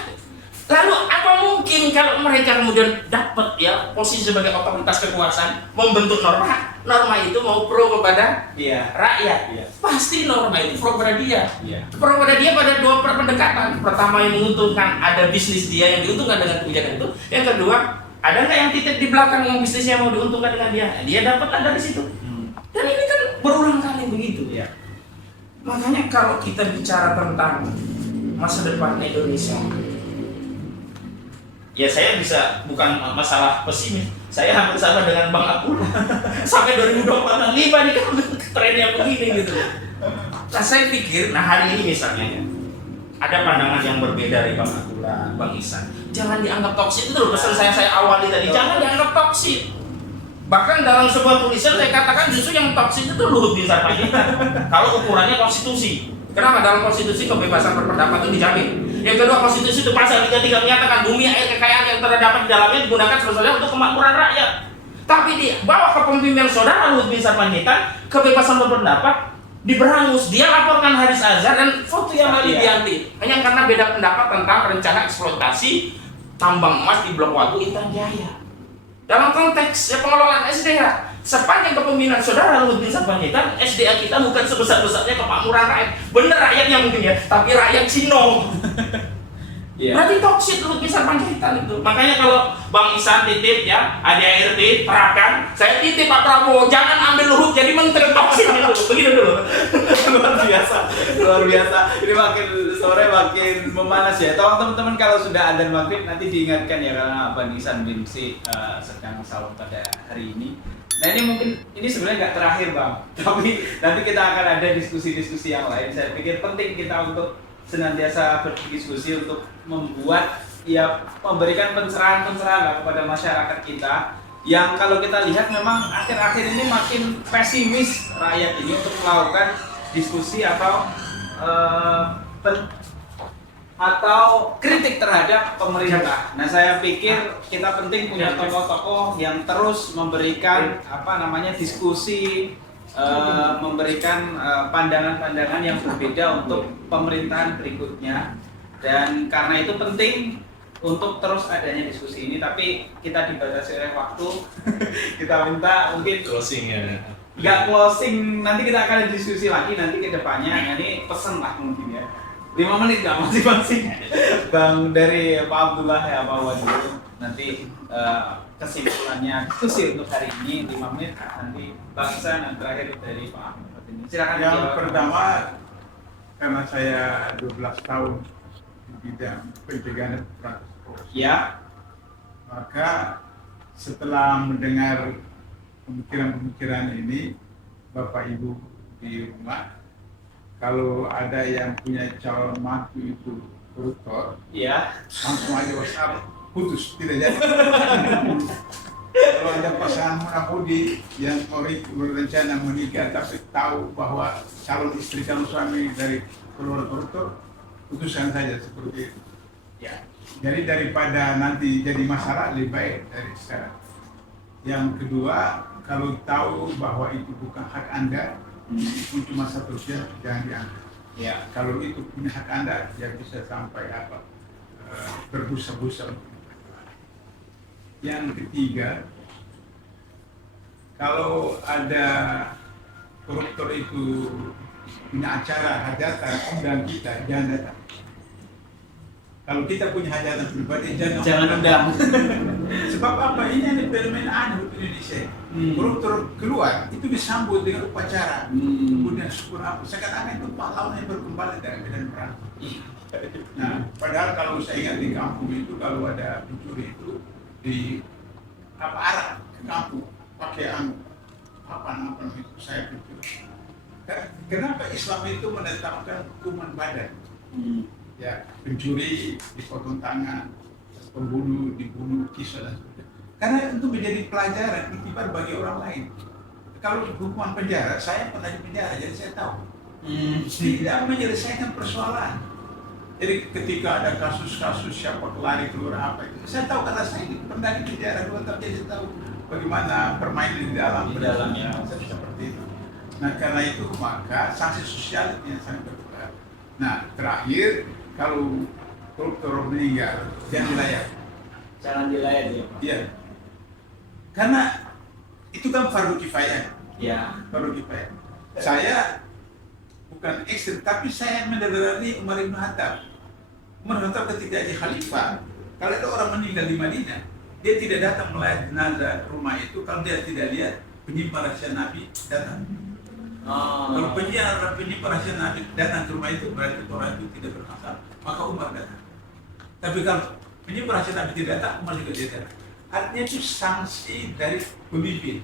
Lalu apa mungkin kalau mereka kemudian dapat ya posisi sebagai otoritas kekuasaan membentuk norma itu mau pro kepada rakyat, pasti norma itu pro kepada dia. Pro kepada dia pada dua pendekatan. Pertama yang menguntungkan ada bisnis dia yang diuntungkan dengan kebijakan itu. Yang kedua ada nggak yang titip di belakang yang bisnisnya mau diuntungkan dengan dia dapat dari situ. Dan ini kan berulang kali begitu. Makanya kalau kita bicara tentang masa depan Indonesia, ya saya bisa bukan masalah pesimis, saya hampir sama dengan Bang Abdul sampai 2025 nih kan trennya begini gitu. Nah saya pikir, hari ini misalnya ada pandangan yang berbeda dari Bang Abdullah, Bang Ihsan. Jangan dianggap toksik, itu loh pesan saya awali tadi, jangan dianggap toksik. Bahkan dalam sebuah tulisan saya katakan justru yang toksik itu Luhut Binsar Panjaitan kalau ukurannya konstitusi. Kenapa? Dalam konstitusi kebebasan berpendapat itu dijamin. Yang kedua, konstitusi itu pasal 33 menyatakan bumi, air, kekayaan yang terdapat di dalamnya digunakan sebesarnya untuk kemakmuran rakyat. Tapi di bawah kepemimpinan saudara Luhut Binsar Panjaitan, kebebasan berpendapat diberangus. Dia laporkan Haris Azhar dan foto yang Dianti hanya karena beda pendapat tentang rencana eksploitasi tambang emas di Blok Wagu Intan Jaya. Dalam konteks pengelolaan SDA, sepanjang kepemimpinan saudara Luhut Binsar Panjaitan, SDA kita bukan sebesar-besarnya kemakmuran rakyat. Bener rakyatnya mungkin ya, tapi rakyat Cino. Berarti toksik Luhut Binsar Panjaitan itu. Makanya kalau Bang Ihsan titip ya, ADART terapkan, saya titip Pak Prabowo, jangan ambil Luhut jadi menteri toksik itu. Begitu dulu. luar biasa. Ini makin sore makin memanas ya. Tolong teman-teman kalau sudah adzan maghrib nanti diingatkan ya, karena Bang Ihsan bin Si sedang salam pada hari ini. Nah ini mungkin ini sebenarnya nggak terakhir Bang, tapi nanti kita akan ada diskusi-diskusi yang lain. Saya pikir penting kita untuk senantiasa berdiskusi untuk membuat memberikan pencerahan-pencerahan kepada masyarakat kita yang kalau kita lihat memang akhir-akhir ini makin pesimis rakyat ini untuk melakukan diskusi atau kritik terhadap pemerintah. Nah, saya pikir kita penting punya tokoh-tokoh yang terus memberikan diskusi, memberikan pandangan-pandangan yang berbeda untuk pemerintahan berikutnya. Dan karena itu penting untuk terus adanya diskusi ini, tapi kita dibatasi oleh waktu. Kita minta mungkin Closingnya. nggak closing, nanti kita akan diskusi lagi nanti ke depannya. Nah, ini pesen lah mungkin ya. 5 menit nggak masing-masing. Bang dari Pak Abdullah ya Pak Wadilu, nanti kesimpulannya diskusi untuk hari ini 5 menit, nanti Bang Ihsan dan terakhir dari Pak Ahmad. Silakan. Yang dijawab. pertama, karena saya 12 tahun di bidang pencegahan dan pemberantasan korupsi, Ya, maka setelah mendengar pemikiran-pemikiran ini, Bapak Ibu di rumah, kalau ada yang punya calon mantu itu koruptor, ya. langsung aja WhatsApp, putus, tidak jadi. Kalau ada pasangan munafudi yang berencana menikah tapi tahu bahwa calon istri calon suami dari keluarga koruptor, putuskan saja seperti itu. Ya. Jadi daripada nanti jadi masalah, lebih baik dari sekarang. Yang kedua, kalau tahu bahwa itu bukan hak Anda, itu cuma satu jam, jangan diangkat. Ya. Kalau itu punya hak Anda, ya bisa sampai berbusa-busa. Yang ketiga, kalau ada koruptor itu punya acara hajatan, undang kita, jangan datang. Kalau kita punya hajatan pribadi, Jangan undang. Sebab apa? Ini ada fenomena aneh di Indonesia. Koruptor keluar, itu disambut dengan upacara. Kemudian syukur apa? Seakan-akan itu pahlawan yang berkembali dari medan perang. Nah, padahal kalau saya ingat di kampung itu, kalau ada pencuri itu di arah ke kampung pakai apa itu saya pencuri. Kenapa Islam itu menetapkan hukuman badan? Ya, pencuri dipotong tangan, pembunuh dibunuh, kisah dan sebagainya. Karena itu menjadi pelajaran iktibar bagi orang lain. Kalau hukuman penjara, saya pernah di penjara, jadi saya tahu. Tidak menyelesaikan persoalan. Jadi ketika ada kasus-kasus siapa lari keluar apa itu, saya tahu karena saya pernah di penjara 2 tahun, jadi saya tahu bagaimana permainan di dalam. Di dalamnya. Seperti itu. Nah, karena itu maka sanksi sosial yang sangat berbeda. Nah, terakhir, kalau koruptor meninggal, jangan dilayat. Jangan dilayat ya Pak. Iya. Karena itu kan fardu kifayah. Ya. Fardu kifayah. Saya bukan ekstrim, tapi saya menderani Umar bin Khattab. Umar bin Khattab ketika jadi khalifah, kalau ada orang meninggal di Madinah, dia tidak datang melayat jenazah rumah itu kalau dia tidak lihat penyimpan rahasia Nabi datang. Kalau penyimpan rahasia Nabi datang ke rumah itu, berarti orang itu tidak bermasalah, maka Umar datang. Tapi kalau penyimpan rahasia Nabi tidak datang, Umar juga tidak datang. Artinya itu sanksi dari pemimpin.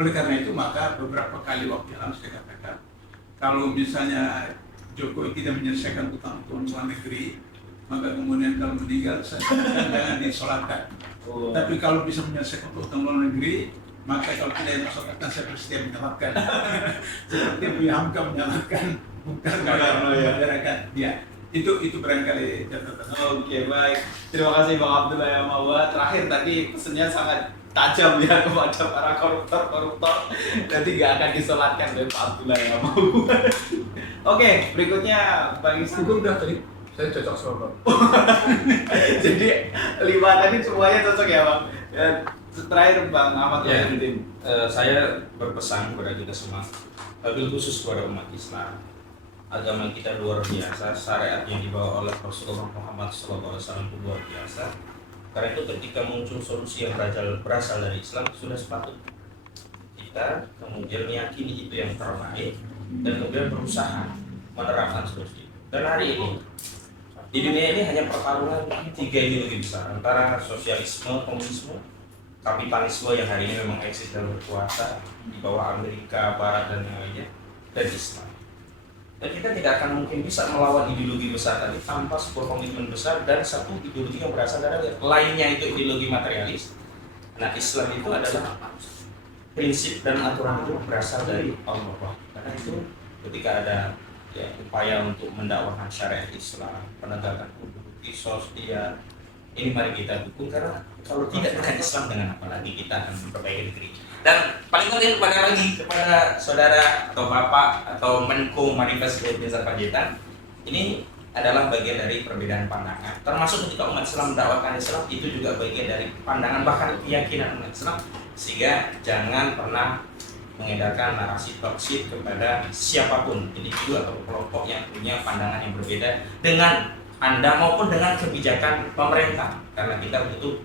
Oleh karena itu, maka beberapa kali waktu yang lalu saya katakan, kalau misalnya Jokowi tidak menyelesaikan utang luar negeri, maka kemudian kalau meninggal, jangan disolatkan. Tapi kalau bisa menyelesaikan utang luar negeri, maka kalau tidak disolatkan, saya bersedia menyelamatkan. Seperti Bu Hamka menyelamatkan, bukan kalau masyarakat. Ya, itu barangkali catatan. Oke, baik. Terima kasih Bang Abdullah ya Mawa. Terakhir tadi pesannya sangat tajam ya kepada para koruptor. Nanti nggak akan disolatkan oleh Pak Abdullah ya Mawa. Oke, berikutnya Bang Ihsan. Cukup udah tadi, saya cocok sama Bang. Jadi 5 tadi semuanya cocok ya Bang. Terakhir Bang Ahmad Ya. Wahidin. Saya berpesan kepada kita semua, wabil khusus kepada umat Islam. Agama kita luar biasa, syariat yang dibawa oleh Rasulullah Muhammad SAW itu luar biasa. Karena itu ketika muncul solusi yang berasal dari Islam, sudah sepatutnya kita kemudian meyakini itu yang terbaik dan kemudian berusaha menerapkan solusi. Dan hari ini di dunia ini hanya pertarungan 3 ideologi besar antara sosialisme, komunisme, kapitalisme yang hari ini memang eksis dan berkuasa di bawah Amerika, Barat dan yang lainnya, dan Islam. Dan kita tidak akan mungkin bisa melawan ideologi besar tadi tanpa sebuah komitmen besar dan satu ideologi yang berasal dari lainnya itu ideologi materialis. Nah, Islam itu adalah prinsip dan aturan itu berasal dari Allah. Karena itu ketika ada upaya untuk mendakwakan syariat Islam, penegakan hukum, kisos, ini mari kita dukung, karena kalau tidak dengan Islam, dengan apa lagi kita akan memperbaiki negeri. Dan paling penting kepada saudara atau bapak atau Menko Manifest Desa Panjaitan, ini adalah bagian dari perbedaan pandangan. Termasuk ketika umat Islam mendakwakan Islam, itu juga bagian dari pandangan bahkan keyakinan umat Islam. Sehingga jangan pernah mengedarkan narasi toksik kepada siapapun, individu atau kelompok yang punya pandangan yang berbeda dengan Anda maupun dengan kebijakan pemerintah. Karena kita butuh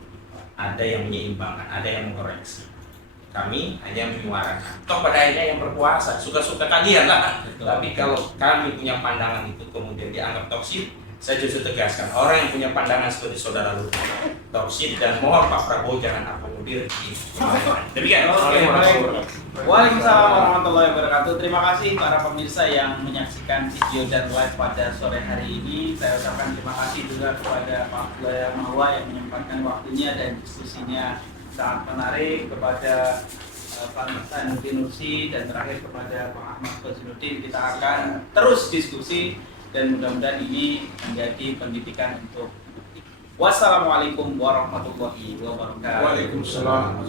ada yang menyeimbangkan, ada yang mengkoreksi. Kami hanya menyuarakan. Toh pada akhirnya yang berkuasa, suka-suka kalian lah. Tapi kalau kami punya pandangan itu kemudian dianggap toksik, saya justru tegaskan orang yang punya pandangan seperti saudara Luhut toksik, dan mohon Pak Prabowo jangan akomodir di demikian. Waalaikumsalam warahmatullahi wabarakatuh. Terima kasih para pemirsa yang menyaksikan video dan live pada sore hari ini. Saya ucapkan terima kasih juga kepada Pak Abdullah Mahwa yang menyempatkan waktunya dan diskusinya sangat menarik, kepada Pak Zainuddin Nursi, dan terakhir kepada Pak Ahmad Khozinuddin. Kita akan terus diskusi dan mudah-mudahan ini menjadi pendidikan untuk. Wassalamualaikum warahmatullahi wabarakatuh. Waalaikumsalam.